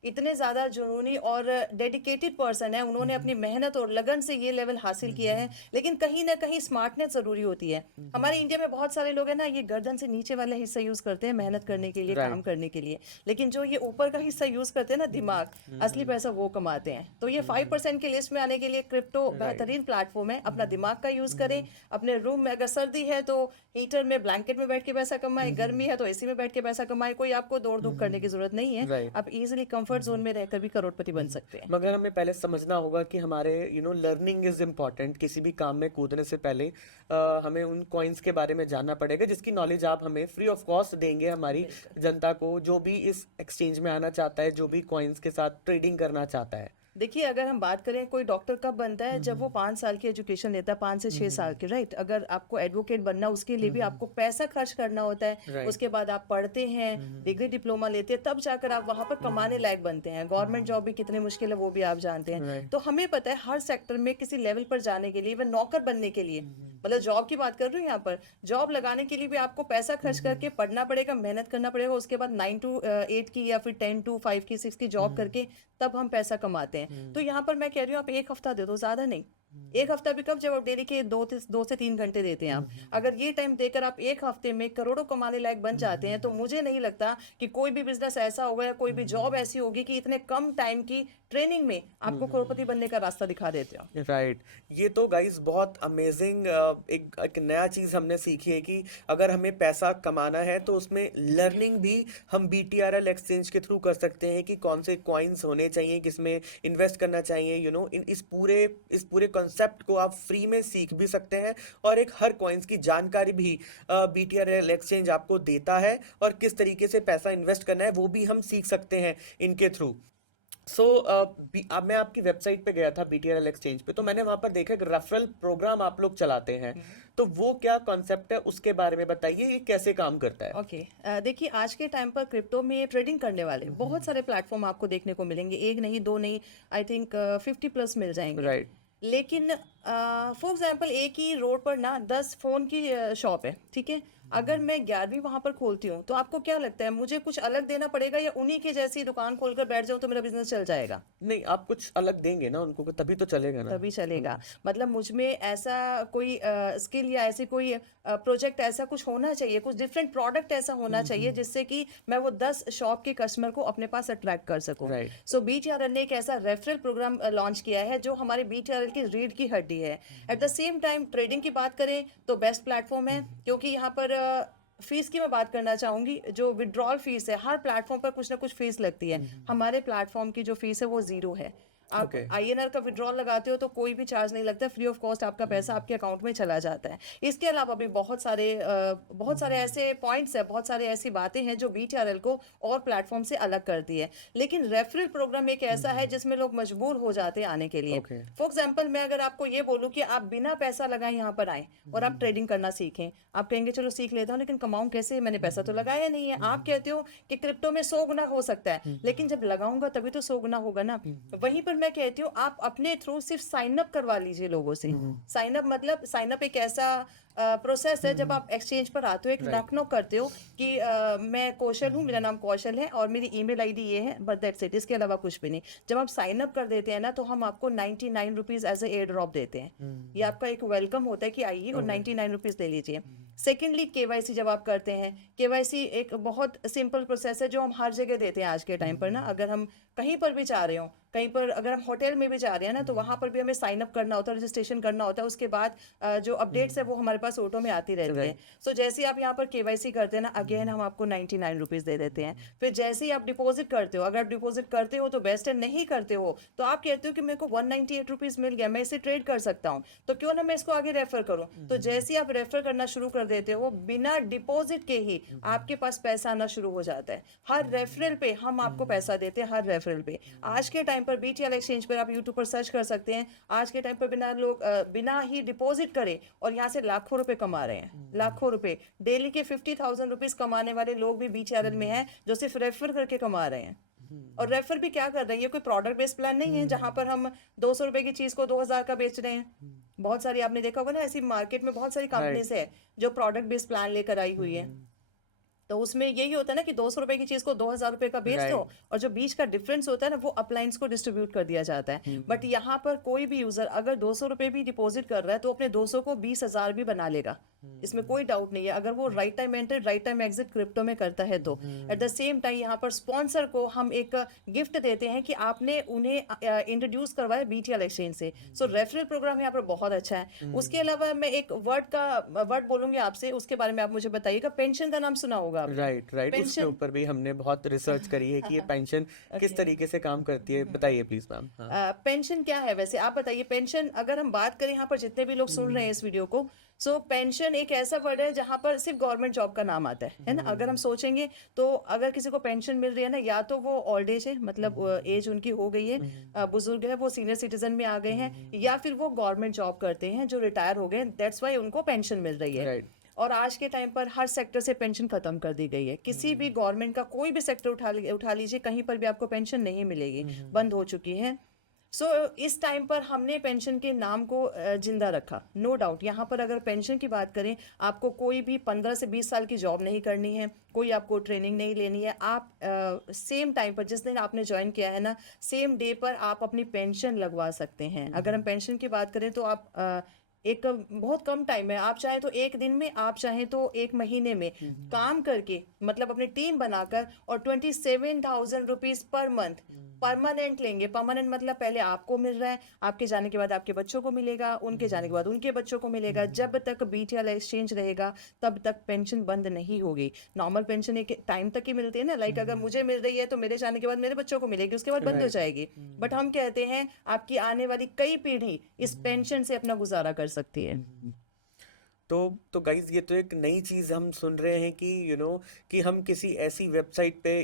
इतने ज्यादा जुनूनी और डेडिकेटेड पर्सन है, उन्होंने अपनी मेहनत और लगन से ये लेवल हासिल किया है। लेकिन कहीं ना कहीं स्मार्टनेस जरूरी होती है। हमारे इंडिया में बहुत सारे लोग हैं ना, ये गर्दन से नीचे वाला हिस्सा यूज करते हैं मेहनत करने के लिए, काम करने के लिए, लेकिन जो ये ऊपर का हिस्सा यूज करते हैं ना, दिमाग, असली पैसा वो कमाते हैं। तो ये 5% की लिस्ट में आने के लिए क्रिप्टो बेहतरीन प्लेटफॉर्म है। अपना दिमाग का यूज करें। अपने रूम में अगर सर्दी है तो हीटर में, ब्लैंकेट में बैठ के पैसा कमाए, गर्मी है तो एसी में बैठ के पैसा कमाए। कोई आपको दौड़ धूप करने की जरूरत नहीं है। आप इजीली कंफर्ट जोन में रहकर भी करोड़पति बन सकते हैं। मगर हमें पहले समझना होगा कि हमारे लर्निंग इज इम्पॉर्टेंट। किसी भी काम में कूदने से पहले हमें उन कॉइन्स के बारे में जानना पड़ेगा, जिसकी नॉलेज आप हमें फ्री ऑफ कॉस्ट देंगे हमारी जनता को, जो भी इस एक्सचेंज में आना चाहता है, जो भी कॉइन्स के साथ ट्रेडिंग करना चाहता है। देखिए, अगर हम बात करें कोई डॉक्टर कब बनता है, जब वो 5 साल की एजुकेशन लेता है, 5 से 6 साल की, राइट। अगर आपको एडवोकेट बनना, उसके लिए भी आपको पैसा खर्च करना होता है। उसके बाद आप पढ़ते हैं, डिग्री डिप्लोमा लेते हैं, तब जाकर आप वहां पर कमाने लायक बनते हैं। गवर्नमेंट जॉब भी कितनी मुश्किल है वो भी आप जानते हैं। तो हमें पता है हर सेक्टर में किसी लेवल पर जाने के लिए, वह नौकर बनने के लिए, मतलब जॉब की बात कर रही हूँ यहाँ पर, जॉब लगाने के लिए भी आपको पैसा खर्च करके पढ़ना पड़ेगा, मेहनत करना पड़ेगा। उसके बाद 9 to 8 की या फिर 10 to 5 की, 6 की जॉब करके तब हम पैसा कमाते हैं। तो यहाँ पर मैं कह रही हूँ, आप 1 हफ्ता दे दो, ज्यादा नहीं। 1 हफ्ता भी कब, जब आप डेली के 2 से 3 घंटे देते हैं। आप अगर ये टाइम देकर आप 1 हफ्ते में करोड़ों कमाने लायक बन जाते हैं, तो मुझे नहीं लगता कि कोई भी बिजनेस ऐसा होगा या कोई भी जॉब ऐसी होगी कि इतने कम टाइम की ट्रेनिंग में आपको करोड़पति बनने का रास्ता दिखा देते हो। राइट। ये तो गाइस बहुत अमेजिंग एक नया चीज़ हमने सीखी है कि अगर हमें पैसा कमाना है तो उसमें लर्निंग भी हम BTRL एक्सचेंज के थ्रू कर सकते हैं कि कौन से कॉइन्स होने चाहिए, किसमें इन्वेस्ट करना चाहिए। इस पूरे कॉन्सेप्ट को आप फ्री में सीख भी सकते हैं और एक हर कॉइन्स की जानकारी भी BTRL एक्सचेंज आपको देता है, और किस तरीके से पैसा इन्वेस्ट करना है वो भी हम सीख सकते हैं इनके थ्रू। अब मैं आपकी वेबसाइट पे गया था BTRL एक्सचेंज पे, तो मैंने वहां पर देखा कि रेफरल प्रोग्राम आप लोग चलाते हैं। तो वो क्या कॉन्सेप्ट है, उसके बारे में बताइए, ये कैसे काम करता है? ओके, देखिए, आज के टाइम पर क्रिप्टो में ट्रेडिंग करने वाले बहुत सारे प्लेटफॉर्म आपको देखने को मिलेंगे। 1 नहीं, 2 नहीं, आई थिंक 50+ मिल जाएंगे। राइट। लेकिन फॉर एग्जांपल एक ही रोड पर ना 10 फोन की शॉप है, ठीक है। अगर मैं 11वीं वहां पर खोलती हूँ, तो आपको क्या लगता है मुझे कुछ अलग देना पड़ेगा, या उन्हीं की जैसी दुकान खोलकर बैठ जाऊँ तो मेरा बिजनेस चल जाएगा? नहीं, आप कुछ अलग देंगे ना उनको, तभी तो चलेगा ना। तभी चलेगा। मतलब मुझ में ऐसा कोई स्किल या ऐसे कोई प्रोजेक्ट ऐसा कुछ होना चाहिए, कुछ डिफरेंट प्रोडक्ट ऐसा होना चाहिए जिससे कि मैं वो 10 शॉप के कस्टमर को अपने पास अट्रैक्ट कर सकूं। Right. सो BTRL ने एक ऐसा रेफरल प्रोग्राम लॉन्च किया है जो हमारे BTRL की रीढ़ की हड्डी है। At the same time trading की बात करें तो बेस्ट प्लेटफॉर्म है, क्योंकि यहाँ पर फीस की मैं बात करना चाहूंगी। जो विड्रॉल फीस है, हर प्लेटफॉर्म पर कुछ ना कुछ फीस लगती है। हमारे प्लेटफॉर्म की जो फीस है वो 0 है। आप Okay. INR का विड्रॉल लगाते हो तो कोई भी चार्ज नहीं लगता, फ्री ऑफ कॉस्ट आपका पैसा आपके अकाउंट में चला जाता है। इसके अलावा भी बहुत सारे ऐसे पॉइंट्स है, बहुत सारे ऐसी बातें हैं जो BTRL को और प्लेटफॉर्म से अलग करती है। लेकिन रेफरल प्रोग्राम एक ऐसा है जिसमें लोग मजबूर हो जाते हैं आने के लिए। Okay. फॉर एग्जाम्पल, मैं अगर आपको ये बोलूँ कि आप बिना पैसा लगाए यहाँ पर आए और आप ट्रेडिंग करना सीखें, आप कहेंगे चलो सीख लेता हूँ, लेकिन कमाऊं कैसे, मैंने पैसा तो लगाया नहीं है। आप कहते हो कि क्रिप्टो में 100 गुना हो सकता है, लेकिन जब लगाऊंगा तभी तो 100 गुना होगा ना। वहीं पर मैं कहती हूँ आप अपने थ्रू सिर्फ साइन अप करवा लीजिए लोगों से। साइन अप मतलब, साइन अप एक ऐसा प्रोसेस है जब आप एक्सचेंज पर आते हो, एक नॉक करते हो कि मैं कौशल हूँ, मेरा नाम कौशल है और मेरी ईमेल आईडी ये है, बस दैट्स इट, इसके अलावा कुछ भी नहीं। जब आप साइन अप कर देते हैं ना, तो हम आपको 99 rupees as a air drop देते हैं। ये आपका एक वेलकम होता है कि आइए और 99 रुपीज ले लीजिए। सेकेंडली, KYC जब आप करते हैं, KYC एक बहुत सिंपल प्रोसेस है जो हम हर जगह देते हैं आज के टाइम पर ना। अगर हम कहीं पर भी जा रहे हो, कहीं पर अगर हम होटल में भी जा रहे हैं ना, तो वहां पर भी हमें साइन अप करना होता है, रजिस्ट्रेशन करना होता है। उसके बाद जो अपडेट्स है वो हमारे पास ऑटो में आती रहती है। सो जैसे ही आप यहाँ पर KYC करते हैं ना, अगेन हम आपको 99 रुपीज दे देते हैं। फिर जैसे ही आप डिपॉजिट करते हो, अगर आप डिपॉजिट करते हो तो बेस्ट है, नहीं करते हो तो आप कहते हो कि मेरे को 198 रुपीज मिल गया, मैं इसे ट्रेड कर सकता हूँ, तो क्यों ना मैं इसको आगे रेफर करूँ। तो जैसे ही आप रेफर करना शुरू कर देते हो, बिना डिपॉजिट के ही आपके पास पैसा आना शुरू हो जाता है। हर रेफरल पे हम आपको पैसा देते हैं, हर रेफरल पे। आज के टाइम पर BTRL एक्सचेंज पर आप यूट्यूब पर सर्च कर सकते हैं, आज के टाइम पर बिना ही डिपॉजिट करे और यहाँ से लाखों रुपए कमा रहे हैं, लाखों रुपए। डेली के 50,000 रुपीज कमाने वाले लोग भी BTRL में हैं, जो सिर्फ रेफर करके कमा रहे हैं। और रेफर भी क्या कर रहे हैं, ये कोई प्रोडक्ट बेस्ड प्लान नहीं है जहां पर हम 200 रुपए की चीज को 2000 का बेच रहे हैं। बहुत सारी, आपने देखा होगा ना, ऐसी मार्केट में बहुत सारी कंपनीज है जो प्रोडक्ट बेस्ड प्लान लेकर आई हुई है। तो उसमें यही होता है ना कि 200 रुपए की चीज को 2000 रुपए का बेच दो, और जो बीच का डिफरेंस होता है ना, वो अपलाइंस को डिस्ट्रीब्यूट कर दिया जाता है। बट यहाँ पर कोई भी यूजर अगर 200 रुपए भी डिपॉजिट कर रहा है तो अपने 200 को 20,000 भी बना लेगा, इसमें कोई डाउट नहीं है, अगर वो right time enter right time exit crypto में करता है तो। एट द सेम टाइम यहाँ पर स्पॉन्सर को हम एक गिफ्ट देते हैं कि आपने उन्हें इंट्रोड्यूस करवाया BTRL एक्सचेंज से। सो रेफरल प्रोग्राम यहाँ पर बहुत अच्छा है। उसके अलावा मैं एक वर्ड बोलूंगी आपसे, उसके बारे में आप मुझे बताइएगा। पेंशन का नाम सुना होगा आपने? राइट, उसके पेंशन, ऊपर भी हमने बहुत रिसर्च करी है कि ये पेंशन किस तरीके से काम करती है, बताइए प्लीज मैम। पेंशन क्या है वैसे, आप बताइए। पेंशन अगर हम बात करें, यहाँ पर जितने भी लोग सुन रहे हैं इस वीडियो को, सो पेंशन एक ऐसा वर्ड है जहाँ पर सिर्फ गवर्नमेंट जॉब का नाम आता है ना। अगर हम सोचेंगे तो अगर किसी को पेंशन मिल रही है ना, या तो वो ओल्ड एज है, मतलब एज उनकी हो गई है, बुजुर्ग है, वो सीनियर सिटीजन में आ गए हैं, या फिर वो गवर्नमेंट जॉब करते हैं जो रिटायर हो गए, दैट्स वाई उनको पेंशन मिल रही है। राइट। और आज के टाइम पर हर सेक्टर से पेंशन खत्म कर दी गई है। किसी भी गवर्नमेंट का कोई भी सेक्टर उठा लीजिए, कहीं पर भी आपको पेंशन नहीं मिलेगी, बंद हो चुकी है। सो इस टाइम पर हमने पेंशन के नाम को जिंदा रखा, नो डाउट। यहाँ पर अगर पेंशन की बात करें, आपको कोई भी 15 से 20 साल की जॉब नहीं करनी है, कोई आपको ट्रेनिंग नहीं लेनी है। आप सेम टाइम पर, जिस दिन आपने ज्वाइन किया है ना, सेम डे पर आप अपनी पेंशन लगवा सकते हैं। अगर हम पेंशन की बात करें तो आप एक बहुत कम टाइम है, आप चाहे तो एक दिन में, आप चाहे तो एक महीने में काम करके, मतलब अपनी टीम बनाकर, और 27,000 रुपीज पर मंथ परमानेंट लेंगे। परमानेंट मतलब पहले आपको मिल रहा है, आपके जाने के बाद आपके बच्चों को मिलेगा, उनके जाने के बाद उनके बच्चों को मिलेगा। जब तक BTRL एक्सचेंज रहेगा तब तक पेंशन बंद नहीं होगी। नॉर्मल पेंशन एक टाइम तक ही मिलती है ना, लाइक अगर मुझे मिल रही है तो मेरे जाने के बाद मेरे बच्चों को मिलेगी, उसके बाद बंद हो जाएगी। बट हम कहते हैं आपकी आने वाली कई पीढ़ी इस पेंशन से अपना गुजारा कर सकती है। तो गाइज, ये तो एक नई चीज हम सुन रहे हैं कि कि हम किसी ऐसी वेबसाइट पे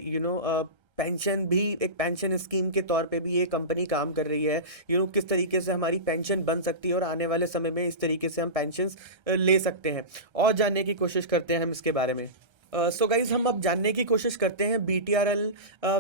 पेंशन भी, एक पेंशन स्कीम के तौर पे भी ये कंपनी काम कर रही है। किस तरीके से हमारी पेंशन बन सकती है और आने वाले समय में इस तरीके से हम पेंशन्स ले सकते हैं। और जानने की कोशिश करते हैं हम इसके बारे में। सो गाइज, हम अब जानने की कोशिश करते हैं BTRL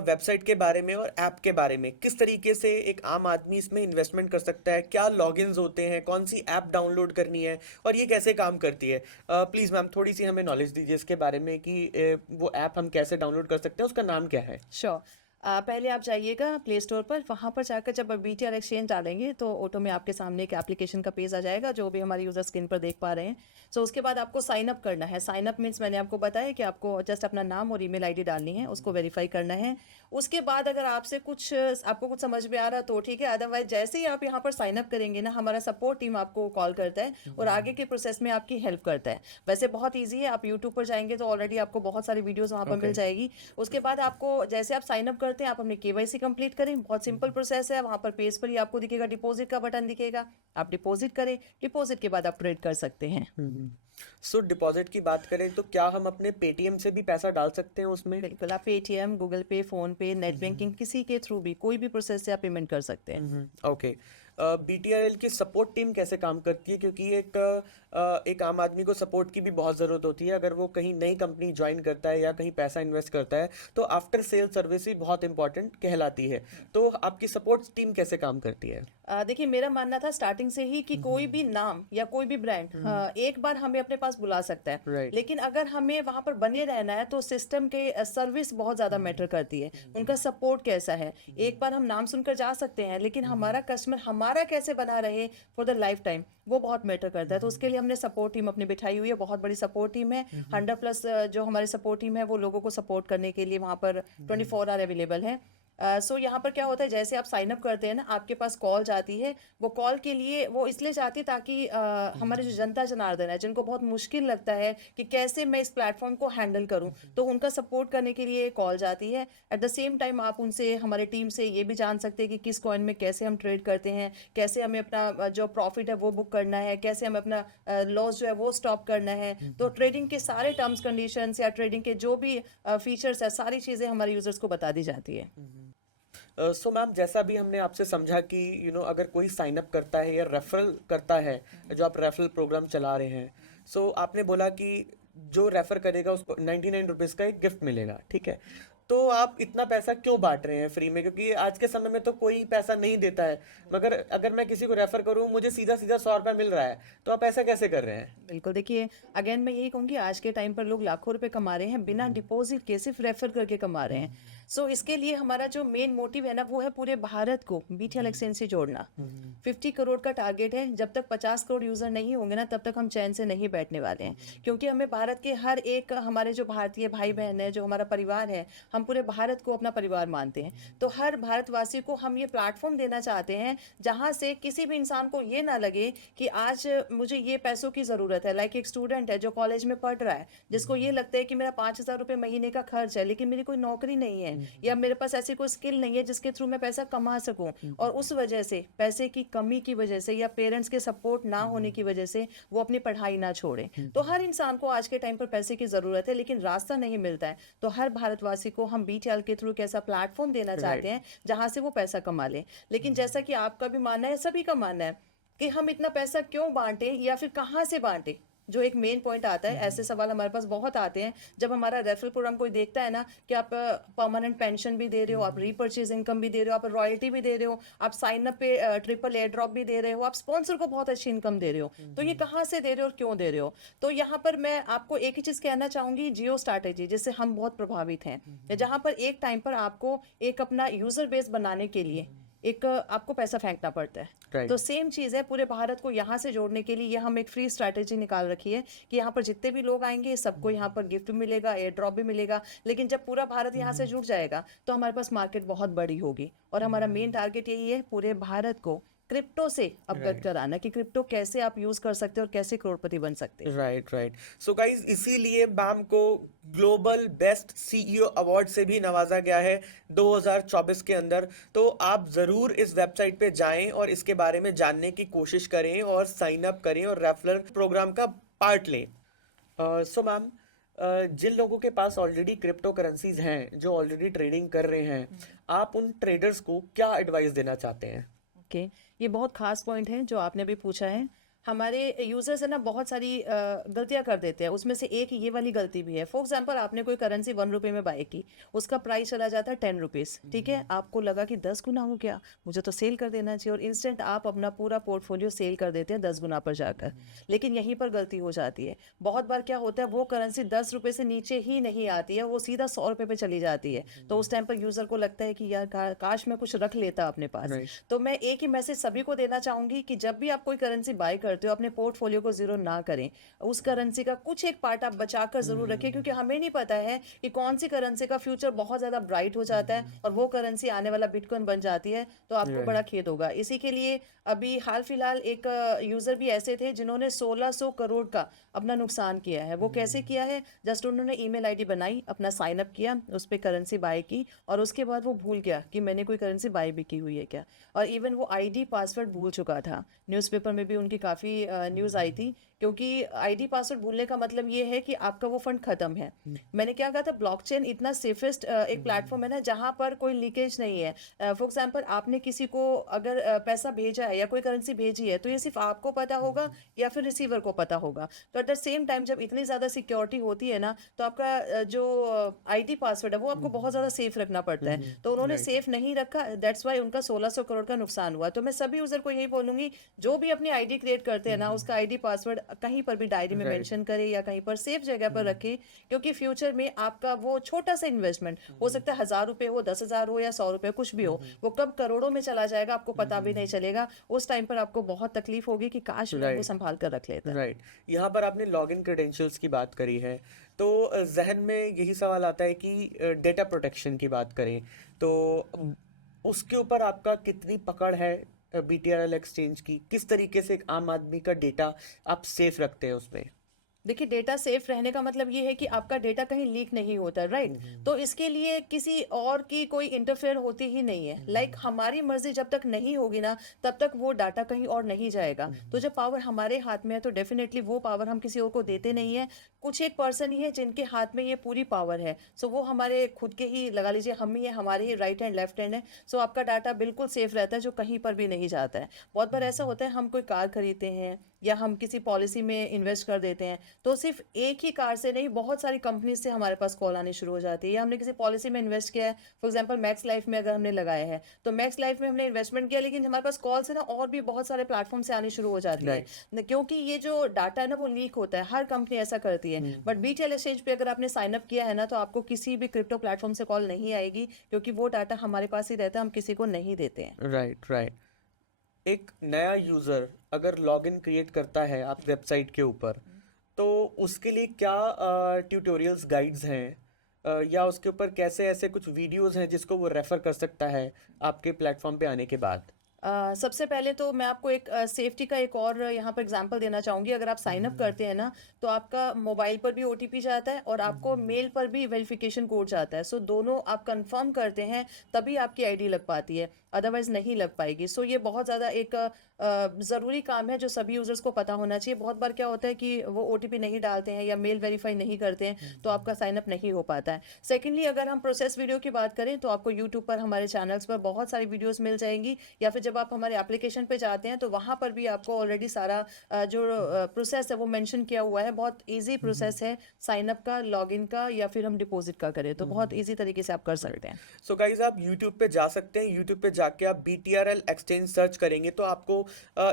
वेबसाइट के बारे में और ऐप के बारे में। किस तरीके से एक आम आदमी इसमें इन्वेस्टमेंट कर सकता है, क्या लॉगिन्स होते हैं, कौन सी ऐप डाउनलोड करनी है, और ये कैसे काम करती है। प्लीज़ मैम, थोड़ी सी हमें नॉलेज दीजिए इसके बारे में कि वो ऐप हम कैसे डाउनलोड कर सकते हैं, उसका नाम क्या है। श्योर। पहले आप जाइएगा प्ले स्टोर पर, वहाँ पर जाकर जब आप BTRL एक्सचेंज डालेंगे तो ऑटो में आपके सामने एक एप्लीकेशन का पेज आ जाएगा, जो भी हमारे यूज़र स्क्रीन पर देख पा रहे हैं। सो उसके बाद आपको साइन अप करना है। साइन अप मीन्स मैंने आपको बताया कि आपको जस्ट अपना नाम और ईमेल आईडी डालनी है, उसको वेरीफाई करना है। उसके बाद अगर आपको कुछ समझ में आ रहा तो ठीक है, अदरवाइज जैसे ही आप यहाँ पर साइन अप करेंगे ना, हमारा सपोर्ट टीम आपको कॉल करता है और आगे के प्रोसेस में आपकी हेल्प करता है। वैसे बहुत ईजी है, आप यूट्यूब पर जाएंगे तो ऑलरेडी आपको बहुत सारी वीडियोज़ वहाँ पर मिल जाएगी। उसके बाद आपको जैसे आप साइन अप करते करते हैं, आप अपने केवाईसी कंप्लीट करें, बहुत सिंपल प्रोसेस है। वहां पर पेज पर ही आपको दिखेगा, डिपॉजिट का बटन दिखेगा, आप डिपॉजिट करें, डिपॉजिट के बाद आप ट्रेड कर सकते हैं। सो डिपॉजिट की बात करें तो क्या हम अपने पेटीएम से भी पैसा डाल सकते हैं उसमें? बिल्कुल, आप पेटीएम, गूगल पे, फोन पे, नेट बैंकिंग, किसी के थ्रू भी, कोई भी प्रोसेस से आप पेमेंट कर सकते हैं। ओके। बीटीआरएल की सपोर्ट टीम कैसे काम करती है, क्योंकि एक आम आदमी को सपोर्ट की भी बहुत ज़रूरत होती है अगर वो कहीं नई कंपनी ज्वाइन करता है या कहीं पैसा इन्वेस्ट करता है, तो आफ्टर सेल सर्विस भी बहुत इंपॉर्टेंट कहलाती है। तो आपकी सपोर्ट टीम कैसे काम करती है? देखिए, मेरा मानना था स्टार्टिंग से ही कि कोई भी नाम या कोई भी ब्रांड एक बार हमें अपने पास बुला सकता है, Right. लेकिन अगर हमें वहां पर बने रहना है तो सिस्टम के सर्विस बहुत ज्यादा मैटर करती है, उनका सपोर्ट कैसा है। एक बार हम नाम सुनकर जा सकते हैं, लेकिन हमारा कस्टमर हमारा कैसे बना रहे फॉर द लाइफ टाइम, वो बहुत मैटर करता है। तो उसके लिए हमने सपोर्ट टीम अपनी बिठाई हुई है, बहुत बड़ी सपोर्ट टीम है। 100+ जो हमारी सपोर्ट टीम है वो लोगों को सपोर्ट करने के लिए वहां पर 24 आवर अवेलेबल है। सो यहाँ पर क्या होता है, जैसे आप साइन अप करते हैं ना, आपके पास कॉल जाती है। वो कॉल के लिए वो इसलिए जाती है ताकि हमारे जो जनता जनार्दन है, जिनको बहुत मुश्किल लगता है कि कैसे मैं इस प्लेटफॉर्म को हैंडल करूं, तो उनका सपोर्ट करने के लिए कॉल जाती है। एट द सेम टाइम आप उनसे, हमारी टीम से ये भी जान सकते हैं कि किस कॉइन में कैसे हम ट्रेड करते हैं, कैसे हमें अपना जो प्रॉफिट है वो बुक करना है, कैसे हमें अपना लॉस जो है वो स्टॉप करना है। तो ट्रेडिंग के सारे टर्म्स कंडीशंस या ट्रेडिंग के जो भी फीचर्स है, सारी चीज़ें हमारे यूजर्स को बता दी जाती है। सो मैम, जैसा भी हमने आपसे समझा कि अगर कोई साइन अप करता है या रेफरल करता है, जो आप रेफरल प्रोग्राम चला रहे हैं, सो आपने बोला कि जो रेफर करेगा उसको 99 रुपीज़ का एक गिफ्ट मिलेगा, ठीक है? तो आप इतना पैसा क्यों बांट रहे हैं फ्री में, क्योंकि आज के समय में तो कोई पैसा नहीं देता है, मगर अगर मैं किसी को रेफर करूं मुझे सीधा सीधा 100 रुपये मिल रहा है, तो आप ऐसा कैसे कर रहे हैं? बिल्कुल, देखिए, अगेन मैं यही कहूँगी, आज के टाइम पर लोग लाखों रुपए कमा रहे हैं बिना डिपॉजिट के, सिर्फ रेफर करके कमा रहे हैं। सो इसके लिए हमारा जो मेन मोटिव है ना, वो है पूरे भारत को बीटीएल एक्सचेंज से जोड़ना। 50 करोड़ का टारगेट है। जब तक 50 करोड़ यूजर नहीं होंगे ना, तब तक हम चैन से नहीं बैठने वाले हैं, क्योंकि हमें भारत के हर एक, हमारे जो भारतीय भाई बहन है, जो हमारा परिवार है, हम पूरे भारत को अपना परिवार मानते हैं। तो हर भारतवासी को हम ये प्लेटफॉर्म देना चाहते हैं जहां से किसी भी इंसान को ये ना लगे कि आज मुझे ये पैसों की जरूरत है। लाइक एक स्टूडेंट है जो कॉलेज में पढ़ रहा है, जिसको ये लगता है कि मेरा 5,000 रुपये महीने का खर्च है, लेकिन मेरी कोई नौकरी नहीं है या मेरे पास ऐसी कोई स्किल नहीं है जिसके थ्रू मैं पैसा कमा सकूं, और उस वजह से, पैसे की कमी की वजह से या पेरेंट्स के सपोर्ट ना होने की वजह से वो अपनी पढ़ाई ना छोड़े। तो हर इंसान को आज के टाइम पर पैसे की जरूरत है, लेकिन रास्ता नहीं मिलता है। तो हर भारतवासी को हम बीटीएल के थ्रू एक ऐसा प्लेटफॉर्म देना चाहते हैं जहां से वो पैसा कमा ले। लेकिन जैसा कि आपका भी मानना है, सभी का मानना है कि हम इतना पैसा क्यों बांटे या फिर कहां से बांटे, जो एक मेन पॉइंट आता है। ऐसे सवाल हमारे पास बहुत आते हैं जब हमारा रेफरल प्रोग्राम कोई देखता है ना, कि आप परमानेंट पेंशन भी दे रहे हो, आप रीपर्चेज इनकम भी दे रहे हो, आप रॉयल्टी भी दे रहे हो, आप साइन अप पे ट्रिपल एयर ड्रॉप भी दे रहे हो, आप स्पॉन्सर को बहुत अच्छी इनकम दे रहे हो, तो ये कहाँ से दे रहे हो और क्यों दे रहे हो? तो यहाँ पर मैं आपको एक ही चीज कहना चाहूंगी, जियो स्ट्रैटेजी, जिससे हम बहुत प्रभावित हैं, जहाँ पर एक टाइम पर आपको एक अपना यूजर बेस बनाने के लिए एक आपको पैसा फेंकना पड़ता है। Right. तो सेम चीज़ है, पूरे भारत को यहाँ से जोड़ने के लिए ये हम एक फ्री स्ट्रैटेजी निकाल रखी है कि यहाँ पर जितने भी लोग आएंगे सबको यहाँ पर गिफ्ट मिलेगा, एयर ड्रॉप भी मिलेगा। लेकिन जब पूरा भारत यहाँ से जुड़ जाएगा तो हमारे पास मार्केट बहुत बड़ी होगी, और हमारा मेन टारगेट यही है, पूरे भारत को क्रिप्टो से अवगत कराना कि क्रिप्टो कैसे आप यूज कर सकते हैं और कैसे करोड़पति बन सकते हैं। राइट। सो गाइज, इसीलिए मैम को ग्लोबल बेस्ट सीईओ अवार्ड से भी नवाजा गया है 2024 के अंदर। तो आप ज़रूर इस वेबसाइट पे जाएं और इसके बारे में जानने की कोशिश करें और साइन अप करें और रेफरल प्रोग्राम का पार्ट लें। सो मैम, जिन लोगों के पास ऑलरेडी क्रिप्टो करेंसीज हैं, जो ऑलरेडी ट्रेडिंग कर रहे हैं, आप उन ट्रेडर्स को क्या एडवाइस देना चाहते हैं? ओके, ये बहुत खास पॉइंट है जो आपने अभी पूछा है। हमारे यूजर्स है ना, बहुत सारी गलतियां कर देते हैं, उसमें से एक ये वाली गलती भी है। फॉर एग्जांपल, आपने कोई करेंसी 1 रुपये में बाय की, उसका प्राइस चला जाता है 10 रुपीज़, ठीक है? आपको लगा कि 10 गुना हो गया, मुझे तो सेल कर देना चाहिए, और इंस्टेंट आप अपना पूरा पोर्टफोलियो सेल कर देते हैं 10 गुना पर जाकर। लेकिन यहीं पर गलती हो जाती है। बहुत बार क्या होता है, वो करेंसी 10 रुपये से नीचे ही नहीं आती है, वो सीधा 100 रुपये पे चली जाती है। तो उस टाइम पर यूजर को लगता है कि यार काश मैं कुछ रख लेता अपने पास। तो मैं एक ही मैसेज सभी को देना चाहूंगी कि जब भी आप कोई करेंसी बाय कर करते हो अपने पोर्टफोलियो को जीरो ना करें। उस करेंसी का कुछ एक पार्ट आप बचा कर जरूर रखें, क्योंकि हमें नहीं पता है कि कौन सी करेंसी का फ्यूचर बहुत ज्यादा ब्राइट हो जाता है और वो करेंसी आने वाला बिटकॉइन बन जाती है, तो आपको बड़ा खेद होगा। इसी के लिए अभी हाल फिलहाल एक यूजर भी ऐसे थे जिन्होंने 1600 करोड़ का अपना नुकसान किया है। वो कैसे किया है? जस्ट उन्होंने ईमेल आईडी बनाई, अपना साइन अप किया, उस पर करेंसी बाय की और उसके बाद वो भूल गया कि मैंने कोई करेंसी बाय भी की हुई है क्या, और इवन वो आईडी पासवर्ड भूल चुका था। न्यूज़पेपर में भी उनकी काफ़ी न्यूज़ आई थी, क्योंकि आईडी पासवर्ड भूलने का मतलब ये है कि आपका वो फंड खत्म है। मैंने क्या कहा था, ब्लॉकचेन इतना सेफेस्ट एक प्लेटफॉर्म है ना जहाँ पर कोई लीकेज नहीं है। फॉर एग्जांपल आपने किसी को अगर पैसा भेजा है या कोई करेंसी भेजी है, तो ये सिर्फ आपको पता होगा या फिर रिसीवर को पता होगा। तो एट द सेम टाइम जब इतनी ज़्यादा सिक्योरिटी होती है ना, तो आपका जो आईडी पासवर्ड है वो आपको बहुत ज़्यादा सेफ रखना पड़ता है। तो उन्होंने सेफ नहीं रखा, दैट्स वाई उनका 1600 करोड़ का नुकसान हुआ। तो मैं सभी यूजर को यही बोलूंगी, जो भी अपनी आईडी क्रिएट करते हैं ना, उसका आईडी पासवर्ड कहीं पर भी डायरी में मेंशन करें या कहीं पर सेफ जगह पर रखें, क्योंकि फ्यूचर में आपका वो छोटा सा इन्वेस्टमेंट हो सकता है 1000 रुपए हो, 10,000 हो या 100 रुपए, कुछ भी हो, वो कब करोड़ों में चला जाएगा आपको पता भी नहीं चलेगा। उस टाइम पर आपको बहुत तकलीफ होगी कि काश मैं वो संभाल कर रख लेता। राइट। यहाँ पर आपने लॉगिन क्रेडेंशियल्स की बात करी है, तो जहन में यही सवाल आता है कि डेटा प्रोटेक्शन की बात करें तो उसके ऊपर आपका कितनी पकड़ है BTRL एक्सचेंज की? किस तरीके से एक आम आदमी का डेटा आप सेफ रखते हैं उसमें? देखिए, डेटा सेफ रहने का मतलब ये है कि आपका डेटा कहीं लीक नहीं होता, राइट? तो इसके लिए किसी और की कोई इंटरफेयर होती ही नहीं है। लाइक हमारी मर्जी जब तक नहीं होगी ना, तब तक वो डाटा कहीं और नहीं जाएगा। तो जब पावर हमारे हाथ में है, तो डेफिनेटली वो पावर हम किसी और को देते नहीं है। कुछ एक पर्सन ही है जिनके हाथ में ये पूरी पावर है। सो वो हमारे खुद के ही, लगा लीजिए हम ही है, हमारे ही राइट हैंड लेफ्ट हैंड है। सो आपका डाटा बिल्कुल सेफ रहता है, जो कहीं पर भी नहीं जाता है। बहुत बार ऐसा होता है, हम कोई कार खरीदते हैं या हम किसी पॉलिसी में इन्वेस्ट कर देते हैं, तो सिर्फ एक ही कार से नहीं, बहुत सारी कंपनी से हमारे पास कॉल आनी शुरू हो जाती है। या हमने किसी पॉलिसी में इन्वेस्ट किया है, फॉर एग्जांपल मैक्स लाइफ में अगर हमने लगाया है, तो मैक्स लाइफ में हमने इन्वेस्टमेंट किया, लेकिन हमारे पास कॉल से ना और भी बहुत सारे प्लेटफॉर्म से आनी शुरू हो जाती है, क्योंकि ये जो डाटा है ना वो लीक होता है। हर कंपनी ऐसा करती है। बट BTRL एक्सचेंज पे अगर आपने साइन अप किया है ना, तो आपको किसी भी क्रिप्टो प्लेटफॉर्म से कॉल नहीं आएगी, क्योंकि वो डाटा हमारे पास ही रहता है, हम किसी को नहीं देते हैं। Right right. एक नया यूज़र अगर लॉगिन क्रिएट करता है आप वेबसाइट के ऊपर, तो उसके लिए क्या ट्यूटोरियल्स गाइड्स हैं, या उसके ऊपर कैसे ऐसे कुछ वीडियोस हैं जिसको वो रेफ़र कर सकता है आपके प्लेटफॉर्म पे आने के बाद? सबसे पहले तो मैं आपको एक सेफ्टी का एक और यहाँ पर एग्जांपल देना चाहूँगी। अगर आप साइन अप करते हैं ना, तो आपका मोबाइल पर भी OTP जाता है और आपको मेल पर भी वेरिफिकेशन कोड जाता है। सो दोनों आप कंफर्म करते हैं तभी आपकी आईडी लग पाती है, अदरवाइज नहीं लग पाएगी। सो ये बहुत ज़्यादा एक ज़रूरी काम है जो सभी यूज़र्स को पता होना चाहिए। बहुत बार क्या होता है कि वो OTP नहीं डालते हैं या मेल वेरीफाई नहीं करते हैं, तो आपका साइन अप नहीं हो पाता है। सेकेंडली, अगर हम प्रोसेस वीडियो की बात करें, तो आपको यूट्यूब पर हमारे चैनल्स पर बहुत सारी वीडियोज़ मिल जाएंगी, या फिर जब आप हमारे एप्लीकेशन पे जाते हैं तो वहाँ पर भी आपको ऑलरेडी सारा जो प्रोसेस है वो मेंशन किया हुआ है। बहुत इजी प्रोसेस है साइन अप का, लॉगिन का, या फिर हम डिपॉजिट का करें, तो बहुत इजी तरीके से आप कर सकते हैं। सो गाइज, आप YouTube पे जा सकते हैं। YouTube पे जाके आप BTRL एक्सचेंज सर्च करेंगे तो आपको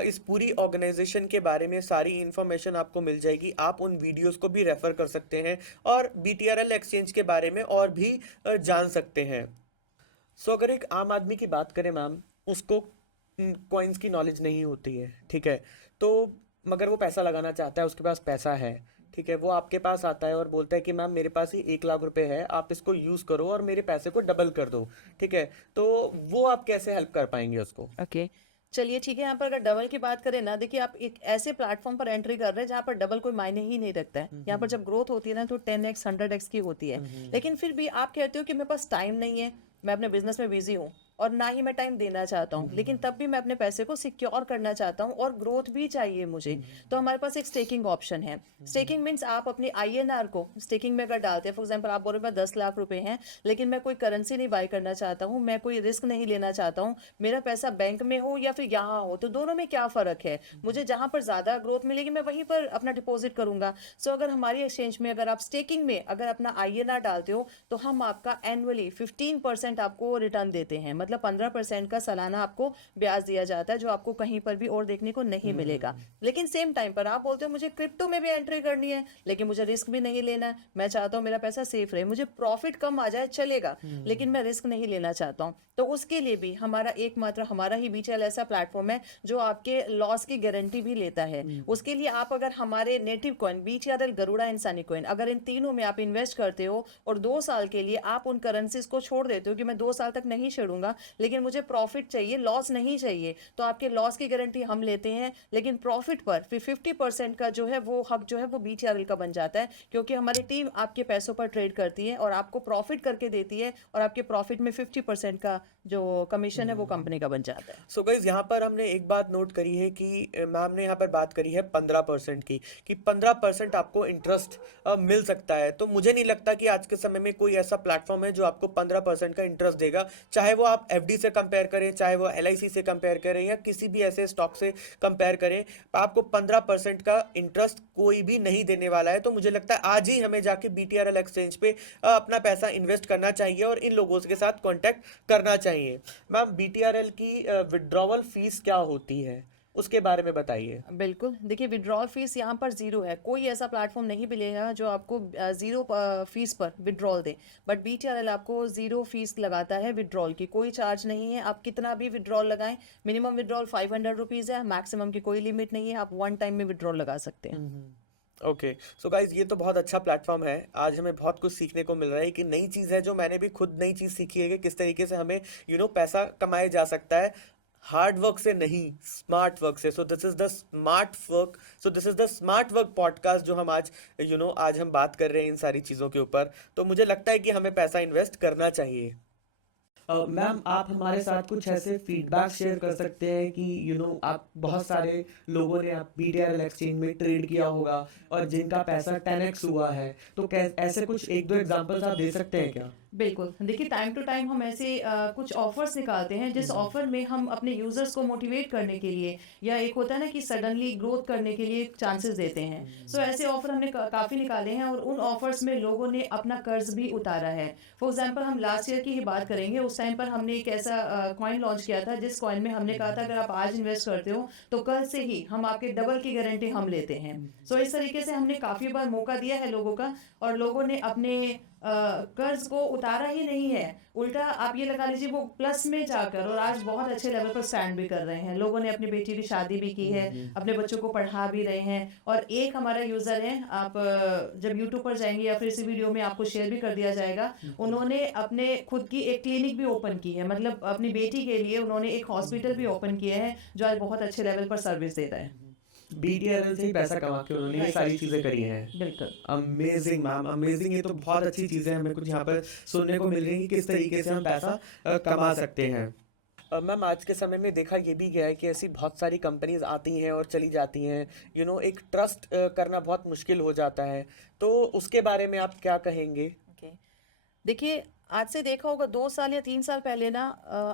इस पूरी ऑर्गेनाइजेशन के बारे में सारी इंफॉर्मेशन आपको मिल जाएगी। आप उन वीडियोस को भी रेफर कर सकते हैं और BTRL एक्सचेंज के बारे में और भी जान सकते हैं। सो अगर एक आम आदमी की बात करें मैम, उसको कॉइन्स की नॉलेज नहीं होती है, ठीक है, तो मगर वो पैसा लगाना चाहता है, उसके पास पैसा है, ठीक है, वो आपके पास आता है और बोलता है कि मैम मेरे पास ही 1 लाख रुपए है, आप इसको यूज़ करो और मेरे पैसे को डबल कर दो, ठीक है, तो वो आप कैसे हेल्प कर पाएंगे उसको? ओके, चलिए ठीक है। यहाँ पर अगर डबल की बात करें ना, देखिए आप एक ऐसे प्लेटफॉर्म पर एंट्री कर रहे हैं जहाँ पर डबल कोई मायने ही नहीं रखता है। यहाँ पर जब ग्रोथ होती है ना, तो 10x 100x की होती है। लेकिन फिर भी आप कहते हो कि मेरे पास टाइम नहीं है, मैं अपने बिजनेस में बिजी हूँ और ना ही मैं टाइम देना चाहता हूँ, लेकिन तब भी मैं अपने पैसे को सिक्योर करना चाहता हूँ और ग्रोथ भी चाहिए मुझे। तो हमारे पास एक स्टेकिंग ऑप्शन है। स्टेकिंग मीन्स आप अपने INR को स्टेकिंग में अगर डालते हैं, फॉर एग्जांपल आप बोल रहे हैं 10 लाख रुपए हैं, लेकिन मैं कोई करेंसी नहीं बाय करना चाहता हूँ, मैं कोई रिस्क नहीं लेना चाहता हूँ, मेरा पैसा बैंक में हो या फिर यहाँ हो, तो दोनों में क्या फ़र्क है? मुझे जहाँ पर ज़्यादा ग्रोथ मिलेगी मैं वहीं पर अपना डिपॉजिट करूँगा। सो अगर हमारी एक्सचेंज में अगर आप स्टेकिंग में अगर अपना INR डालते हो, तो हम आपका एनुअली 15% आपको रिटर्न देते हैं। मतलब मतलब 15% का सालाना आपको ब्याज दिया जाता है, जो आपको कहीं पर भी और देखने को नहीं मिलेगा। लेकिन सेम टाइम पर आप बोलते हो मुझे क्रिप्टो में भी एंट्री करनी है, लेकिन मुझे रिस्क भी नहीं लेना है, मैं चाहता हूँ मेरा पैसा सेफ रहे, मुझे प्रॉफिट कम आ जाए चलेगा, लेकिन मैं रिस्क नहीं लेना चाहता हूँ, तो उसके लिए भी हमारा ही बीटीआरएल ऐसा प्लेटफॉर्म है जो आपके लॉस की गारंटी भी लेता है। उसके लिए आप अगर हमारे native coin BTRL, Garuda and Sunny coin, अगर इन तीनों में आप इन्वेस्ट करते हो और 2 साल के लिए आप उन करेंसीज को छोड़ देते हो कि मैं 2 साल तक नहीं छोड़ूंगा, लेकिन मुझे प्रॉफिट चाहिए, लॉस नहीं चाहिए, तो आपके लॉस की गारंटी हम लेते हैं, लेकिन प्रॉफिट पर फिर 50% का जो है वो हक जो है वो बीटीआरएल का बन जाता है, क्योंकि हमारी टीम आपके पैसों पर ट्रेड करती है और आपको प्रॉफिट करके देती है, और आपके प्रॉफिट में 50% का जो कमीशन है वो कंपनी का बन जाता है। सो गाइज यहाँ पर हमने एक बात नोट करी है कि मैम ने यहाँ पर बात करी है 15% की, कि 15% आपको इंटरेस्ट मिल सकता है। तो मुझे नहीं लगता कि आज के समय में कोई ऐसा प्लेटफॉर्म है जो आपको 15% का इंटरेस्ट देगा, चाहे वो आप एफडी से कंपेयर करें, चाहे वो एलआईसी से कंपेयर करें, या किसी भी ऐसे स्टॉक से कंपेयर करें, आपको 15% का इंटरेस्ट कोई भी नहीं देने वाला है। तो मुझे लगता है आज ही हमें जाके बीटीआरएल एक्सचेंज पे अपना पैसा इन्वेस्ट करना चाहिए और इन लोगों के साथ कॉन्टैक्ट करना चाहिए। मैम, बीटीआरएल की विड्रॉवल फीस क्या होती है, उसके बारे में बताइए। बिल्कुल, देखिए विड्रॉल फीस यहाँ पर जीरो है, कोई ऐसा प्लेटफॉर्म नहीं मिलेगा जो आपको जीरो फीस पर विड्रॉल दे, बट बीटीआरएल आपको जीरो फीस लगाता है विड्रॉल की, कोई चार्ज नहीं है। आप कितना भी विड्रॉल लगाएं, मिनिमम विड्रॉल 500 रुपीज़ है, मैक्सिमम की कोई लिमिट नहीं है, आप वन टाइम में विड्रॉल लगा सकते हैं। ओके, सो गाइज ये तो बहुत अच्छा प्लेटफॉर्म है। आज हमें बहुत कुछ सीखने को मिल रहा है कि नई चीज़ है, जो मैंने भी खुद नई चीज़ सीखी है कि किस तरीके से हमें पैसा कमाया जा सकता है, हार्ड वर्क से नहीं, स्मार्ट वर्क से। So this is the smart work podcast जो हम आज आज हम बात कर रहे हैं इन सारी चीज़ों के ऊपर। तो मुझे लगता है कि हमें पैसा इन्वेस्ट करना चाहिए। मैम, आप हमारे साथ कुछ ऐसे फीडबैक शेयर कर सकते हैं कि आप बहुत सारे लोगों ने आप बीटीआरएल एक्सचेंज में ट्रेड किया होगा और जिनका पैसा 10x हुआ है, तो ऐसे कुछ 1-2 एग्जांपल्स आप दे सकते हैं क्या? बिल्कुल, देखिए टाइम टू टाइम हम ऐसे कुछ ऑफर्स निकालते हैं जिस ऑफर में हम अपने यूजर्स को मोटिवेट करने के लिए, या एक होता है ना कि सडनली ग्रोथ करने के लिए चांसेस देते हैं। सो ऐसे ऑफर हमने काफ़ी निकाले हैं और उन ऑफर्स में लोगों ने अपना कर्ज भी उतारा है। फॉर एग्जांपल हम लास्ट ईयर की ही बात करेंगे, उस टाइम पर हमने एक ऐसा कॉइन लॉन्च किया था जिस कॉइन में हमने कहा था अगर आप आज इन्वेस्ट करते हो तो कल से ही हम आपके डबल की गारंटी हम लेते हैं। सो इस तरीके से हमने काफ़ी बार मौका दिया है लोगों का, और लोगों ने अपने कर्ज को उतारा ही नहीं है, उल्टा आप ये लगा लीजिए वो प्लस में जाकर और आज बहुत अच्छे लेवल पर स्टैंड भी कर रहे हैं। लोगों ने अपनी बेटी की शादी भी की है, अपने बच्चों को पढ़ा भी रहे हैं। और एक हमारा यूजर है, आप जब यूट्यूब पर जाएंगे या फिर इसी वीडियो में आपको शेयर भी कर दिया जाएगा, उन्होंने अपने खुद की एक क्लिनिक भी ओपन की है, मतलब अपनी बेटी के लिए उन्होंने एक हॉस्पिटल भी ओपन किया है जो आज बहुत अच्छे लेवल पर सर्विस दे रहा है। बीटीआरएल से ही पैसा कमा के उन्होंने ये सारी चीजें करी हैं। बिल्कुल, अमेजिंग मैम, अमेजिंग। ये तो बहुत अच्छी चीजें हमें कुछ यहाँ पर सुनने को मिल रही है कि किस तरीके से हम पैसा कमा सकते हैं। मैम, आज के समय में देखा ये भी गया है कि ऐसी बहुत सारी कंपनीज आती हैं और चली जाती हैं, एक ट्रस्ट करना बहुत मुश्किल हो जाता है। तो उसके बारे में आप क्या कहेंगे? ओके, देखिए आज से देखा होगा 2 साल या 3 साल पहले ना,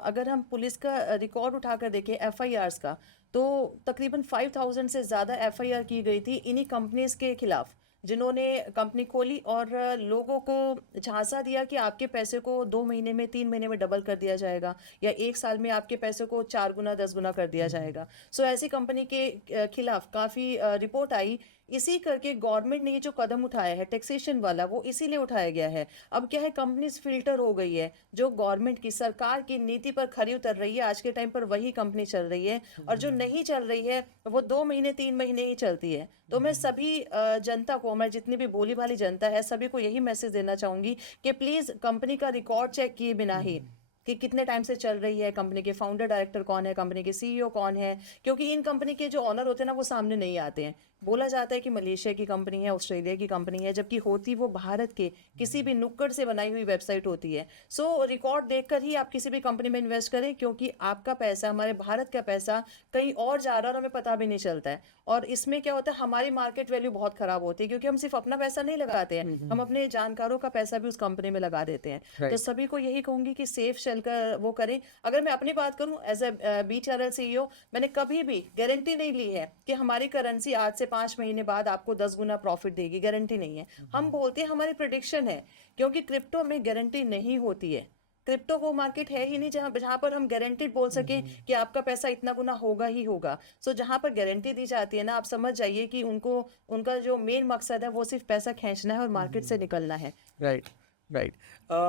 अगर हम पुलिस का रिकॉर्ड उठाकर देखें एफआईआर्स का, तो तकरीबन 5000 से ज़्यादा एफआईआर की गई थी इन्हीं कंपनीज के खिलाफ, जिन्होंने कंपनी खोली और लोगों को झांसा दिया कि आपके पैसे को 2 महीने में 3 महीने में डबल कर दिया जाएगा, या 1 साल में आपके पैसे को 4 गुना 10 गुना कर दिया जाएगा। सो ऐसी कंपनी के खिलाफ काफ़ी रिपोर्ट आई। इसी करके गवर्नमेंट ने ये जो कदम उठाया है टैक्सेशन वाला, वो इसीलिए उठाया गया है। अब क्या है, कंपनीज फिल्टर हो गई है, जो गवर्नमेंट की सरकार की नीति पर खरी उतर रही है आज के टाइम पर वही कंपनी चल रही है, और जो नहीं चल रही है वो 2 महीने 3 महीने ही चलती है। तो मैं सभी जनता को, मैं जितनी भी भोली भाली जनता है सभी को यही मैसेज देना चाहूँगी कि प्लीज़ कंपनी का रिकॉर्ड चेक किए बिना ही कि कितने टाइम से चल रही है, कंपनी के फाउंडर डायरेक्टर कौन है, कंपनी के सीईओ कौन है, क्योंकि इन कंपनी के जो ऑनर होते हैं ना वो सामने नहीं आते हैं। बोला जाता है कि मलेशिया की कंपनी है, ऑस्ट्रेलिया की कंपनी है, जबकि होती वो भारत के किसी भी नुक्कड़ से बनाई हुई वेबसाइट होती है। सो रिकॉर्ड देखकर ही आप किसी भी कंपनी में इन्वेस्ट करें, क्योंकि आपका पैसा, हमारे भारत का पैसा कहीं और जा रहा है और हमें पता भी नहीं चलता है। और इसमें क्या होता है, हमारी मार्केट वैल्यू बहुत खराब होती है, क्योंकि हम सिर्फ अपना पैसा नहीं लगाते हैं, हम अपने जानकारों का पैसा भी उस कंपनी में लगा देते हैं। तो सभी को यही कहूंगी कि सेफ चल कर वो करें। अगर मैं अपनी बात करूं, एज ए बीटीआरएल सीईओ, मैंने कभी भी गारंटी नहीं ली है कि हमारी करेंसी आज से 5 महीने बाद आपको 10 गुना प्रॉफिट देगी, गारंटी नहीं है। हम बोलते हैं हमारी प्रेडिक्शन है, क्योंकि क्रिप्टो में गारंटी नहीं होती है। क्रिप्टो वो मार्केट है ही नहीं जहां जहां पर हम गारंटेड बोल सकें कि आपका पैसा इतना गुना होगा ही होगा। सो जहां पर गारंटी दी जाती है ना, आप समझ जाइए कि उनको उनका जो मेन मकसद है वो सिर्फ पैसा खींचना है और मार्केट से निकलना है। Right right.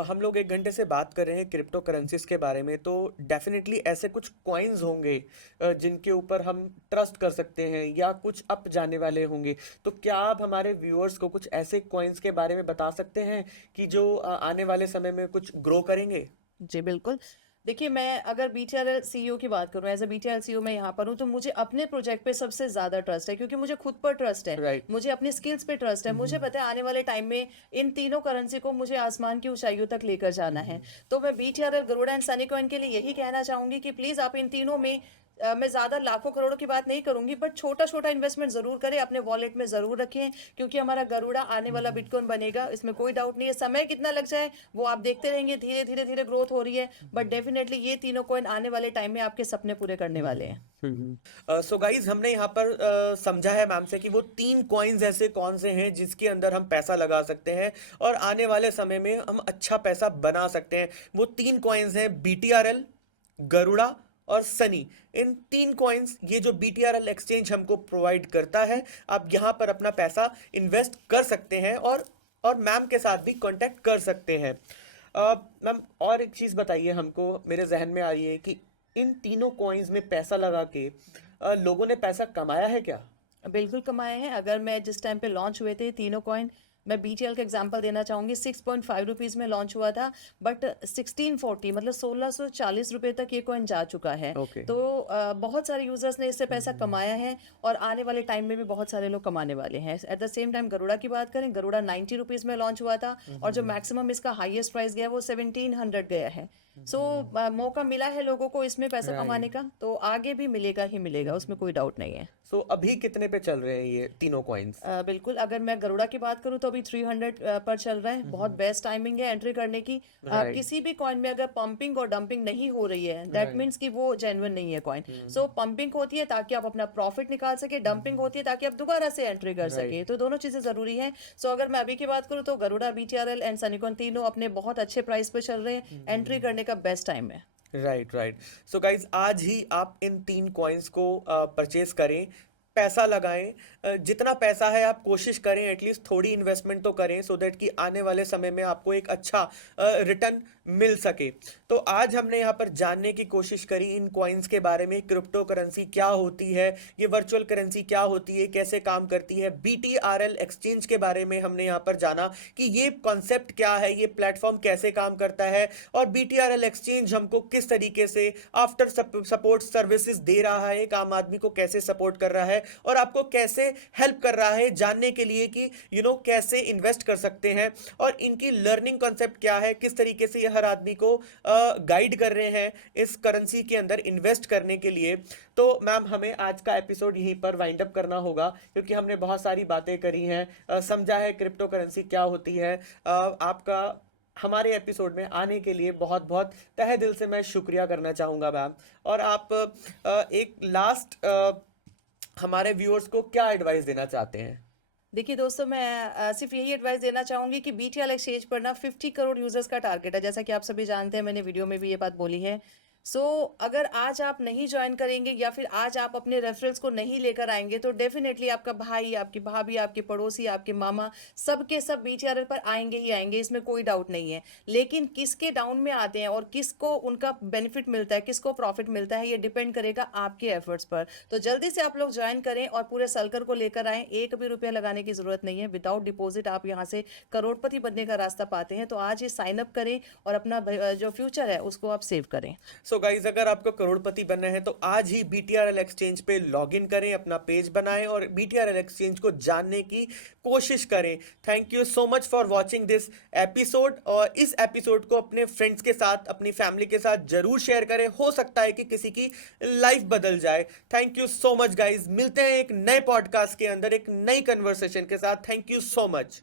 हम लोग 1 घंटे से बात कर रहे हैं क्रिप्टो करेंसीज के बारे में, तो डेफिनेटली ऐसे कुछ कॉइन्स होंगे जिनके ऊपर हम ट्रस्ट कर सकते हैं या कुछ अप जाने वाले होंगे। तो क्या आप हमारे व्यूअर्स को कुछ ऐसे कॉइन्स के बारे में बता सकते हैं कि जो आने वाले समय में कुछ ग्रो करेंगे? जी बिल्कुल। देखिए, मैं अगर बीटीआरएल सीईओ की बात करूं, एज अ बीटीआरएल सीईओ मैं यहाँ पर हूँ, तो मुझे अपने प्रोजेक्ट पे सबसे ज़्यादा ट्रस्ट है, क्योंकि मुझे खुद पर ट्रस्ट है। Right. मुझे अपनी स्किल्स पे ट्रस्ट है। मुझे पता है आने वाले टाइम में इन तीनों करेंसी को मुझे आसमान की ऊंचाइयों तक लेकर जाना है। तो मैं बीटीआरएल, गरुड़ा एंड सनीकॉइन के लिए यही कहना चाहूंगी कि प्लीज़ आप इन तीनों में मैं ज़्यादा लाखों करोड़ों की बात नहीं करूंगी, बट छोटा छोटा इन्वेस्टमेंट ज़रूर करें, अपने वॉलेट में ज़रूर रखें, क्योंकि हमारा गरुड़ा आने वाला बिटकॉइन बनेगा, इसमें कोई डाउट नहीं है। समय कितना लग जाए वो आप देखते रहेंगे, धीरे धीरे धीरे ग्रोथ हो रही है, बट डेफिनेटली ये तीनों कॉइन आने वाले टाइम में आपके सपने पूरे करने वाले हैं। सो गाइज, हमने यहाँ पर समझा है मैम से कि वो 3 कॉइन्स ऐसे कौन से हैं जिसके अंदर हम पैसा लगा सकते हैं और आने वाले समय में हम अच्छा पैसा बना सकते हैं। वो 3 कॉइन्स हैं BTRL, गरुड़ा और सनी। इन 3 कॉइन्स, ये जो BTRL एक्सचेंज हमको प्रोवाइड करता है, आप यहाँ पर अपना पैसा इन्वेस्ट कर सकते हैं और मैम के साथ भी कांटेक्ट कर सकते हैं। मैम, और एक चीज़ बताइए हमको, मेरे जहन में आ रही है कि इन तीनों कॉइन्स में पैसा लगा के लोगों ने पैसा कमाया है क्या? बिल्कुल कमाए हैं। अगर मैं जिस टाइम पे लॉन्च हुए थे तीनों कॉइन, मैं बीटीएल का एग्जांपल देना चाहूंगी। 6.5 रुपीज़ में लॉन्च हुआ था, बट 1640 मतलब 1640 रुपए तक ये कॉइन जा चुका है। Okay. तो बहुत सारे यूजर्स ने इससे पैसा कमाया है और आने वाले टाइम में भी बहुत सारे लोग कमाने वाले हैं। At the same time Garuda की बात करें, गरुड़ा 90 रुपीज़ में लॉन्च हुआ था और जो मैक्सिमम इसका हाईएस्ट प्राइस गया वो 1700 गया है। सो मौका मिला है लोगों को इसमें पैसा कमाने का, तो आगे भी मिलेगा ही मिलेगा, उसमें कोई डाउट नहीं है। सो अभी कितने पे चल रहे हैं ये तीनों कॉइन्स? बिल्कुल, अगर मैं गरुड़ा की बात करूं तो अभी 300 पर चल रहा है। बहुत बेस्ट टाइमिंग है एंट्री करने की। Right. किसी भी कॉइन में अगर पंपिंग और डंपिंग नहीं हो रही है, दैट मीन्स कि वो जेन्युइन नहीं है कॉइन। सो पंपिंग होती है ताकि आप अपना प्रॉफिट निकाल सके, डंपिंग होती है ताकि आप दोबारा से एंट्री कर सके, तो दोनों चीजें जरूरी हैं। सो अगर मैं अभी की बात करूं तो गरुड़ा, BTRL एंड सनीकॉइन तीनों अपने बहुत अच्छे प्राइस पे चल रहे हैं। एंट्री करने का बेस्ट टाइम है। Right right. सो गाइज, आज ही आप इन 3 कॉइन्स को परचेज करें, पैसा लगाएं। जितना पैसा है आप कोशिश करें एटलीस्ट थोड़ी इन्वेस्टमेंट तो करें, सो दैट कि आने वाले समय में आपको एक अच्छा रिटर्न मिल सके। तो आज हमने यहाँ पर जानने की कोशिश करी इन कॉइन्स के बारे में, क्रिप्टो करेंसी क्या होती है, ये वर्चुअल करेंसी क्या होती है, कैसे काम करती है। BTRL एक्सचेंज के बारे में हमने यहाँ पर जाना कि ये कॉन्सेप्ट क्या है, ये प्लेटफॉर्म कैसे काम करता है, और BTRL एक्सचेंज हमको किस तरीके से आफ्टर सपोर्ट सर्विसेज दे रहा है, एक आम आदमी को कैसे सपोर्ट कर रहा है और आपको कैसे हेल्प कर रहा है जानने के लिए कि कैसे इन्वेस्ट कर सकते हैं, और इनकी लर्निंग कॉन्सेप्ट क्या है, किस तरीके से ये हर आदमी को गाइड कर रहे हैं इस करेंसी के अंदर इन्वेस्ट करने के लिए। तो मैम, हमें आज का एपिसोड यहीं पर वाइंड अप करना होगा, क्योंकि हमने बहुत सारी बातें करी हैं, समझा है क्रिप्टो करेंसी क्या होती है। आपका हमारे एपिसोड में आने के लिए बहुत बहुत तहे दिल से मैं शुक्रिया करना चाहूँगा मैम। और आप एक लास्ट हमारे व्यूअर्स को क्या एडवाइस देना चाहते हैं? देखिए दोस्तों, मैं सिर्फ यही एडवाइस देना चाहूंगी कि BTRL एक्सचेंज पर ना 50 करोड़ यूजर्स का टारगेट है, जैसा कि आप सभी जानते हैं, मैंने वीडियो में भी ये बात बोली है। सो अगर आज आप नहीं ज्वाइन करेंगे या फिर आज आप अपने रेफरल्स को नहीं लेकर आएंगे, तो डेफिनेटली आपका भाई, आपकी भाभी, आपके पड़ोसी, आपके मामा, सब के सब BTRL पर आएंगे ही आएंगे, इसमें कोई डाउट नहीं है। लेकिन किसके डाउन में आते हैं और किसको उनका बेनिफिट मिलता है, किसको प्रॉफिट मिलता है, ये डिपेंड करेगा आपके एफर्ट्स पर। तो जल्दी से आप लोग ज्वाइन करें और पूरे सर्कल को लेकर आएँ। एक भी रुपया लगाने की जरूरत नहीं है, विदाउट डिपॉजिट आप यहाँ से करोड़पति बनने का रास्ता पाते हैं। तो आज ये साइन अप करें और अपना जो फ्यूचर है उसको आप सेव करें। सो गाइज, अगर आपको करोड़पति बनना है तो आज ही BTRL एक्सचेंज पे लॉगिन करें, अपना पेज बनाएं और BTRL एक्सचेंज को जानने की कोशिश करें। Thank you so much for watching this episode, और इस एपिसोड को अपने फ्रेंड्स के साथ, अपनी फैमिली के साथ जरूर शेयर करें, हो सकता है कि किसी की लाइफ बदल जाए। Thank you so much guys, मिलते हैं एक नए पॉडकास्ट के अंदर एक नई कन्वर्सेशन के साथ। Thank you so much.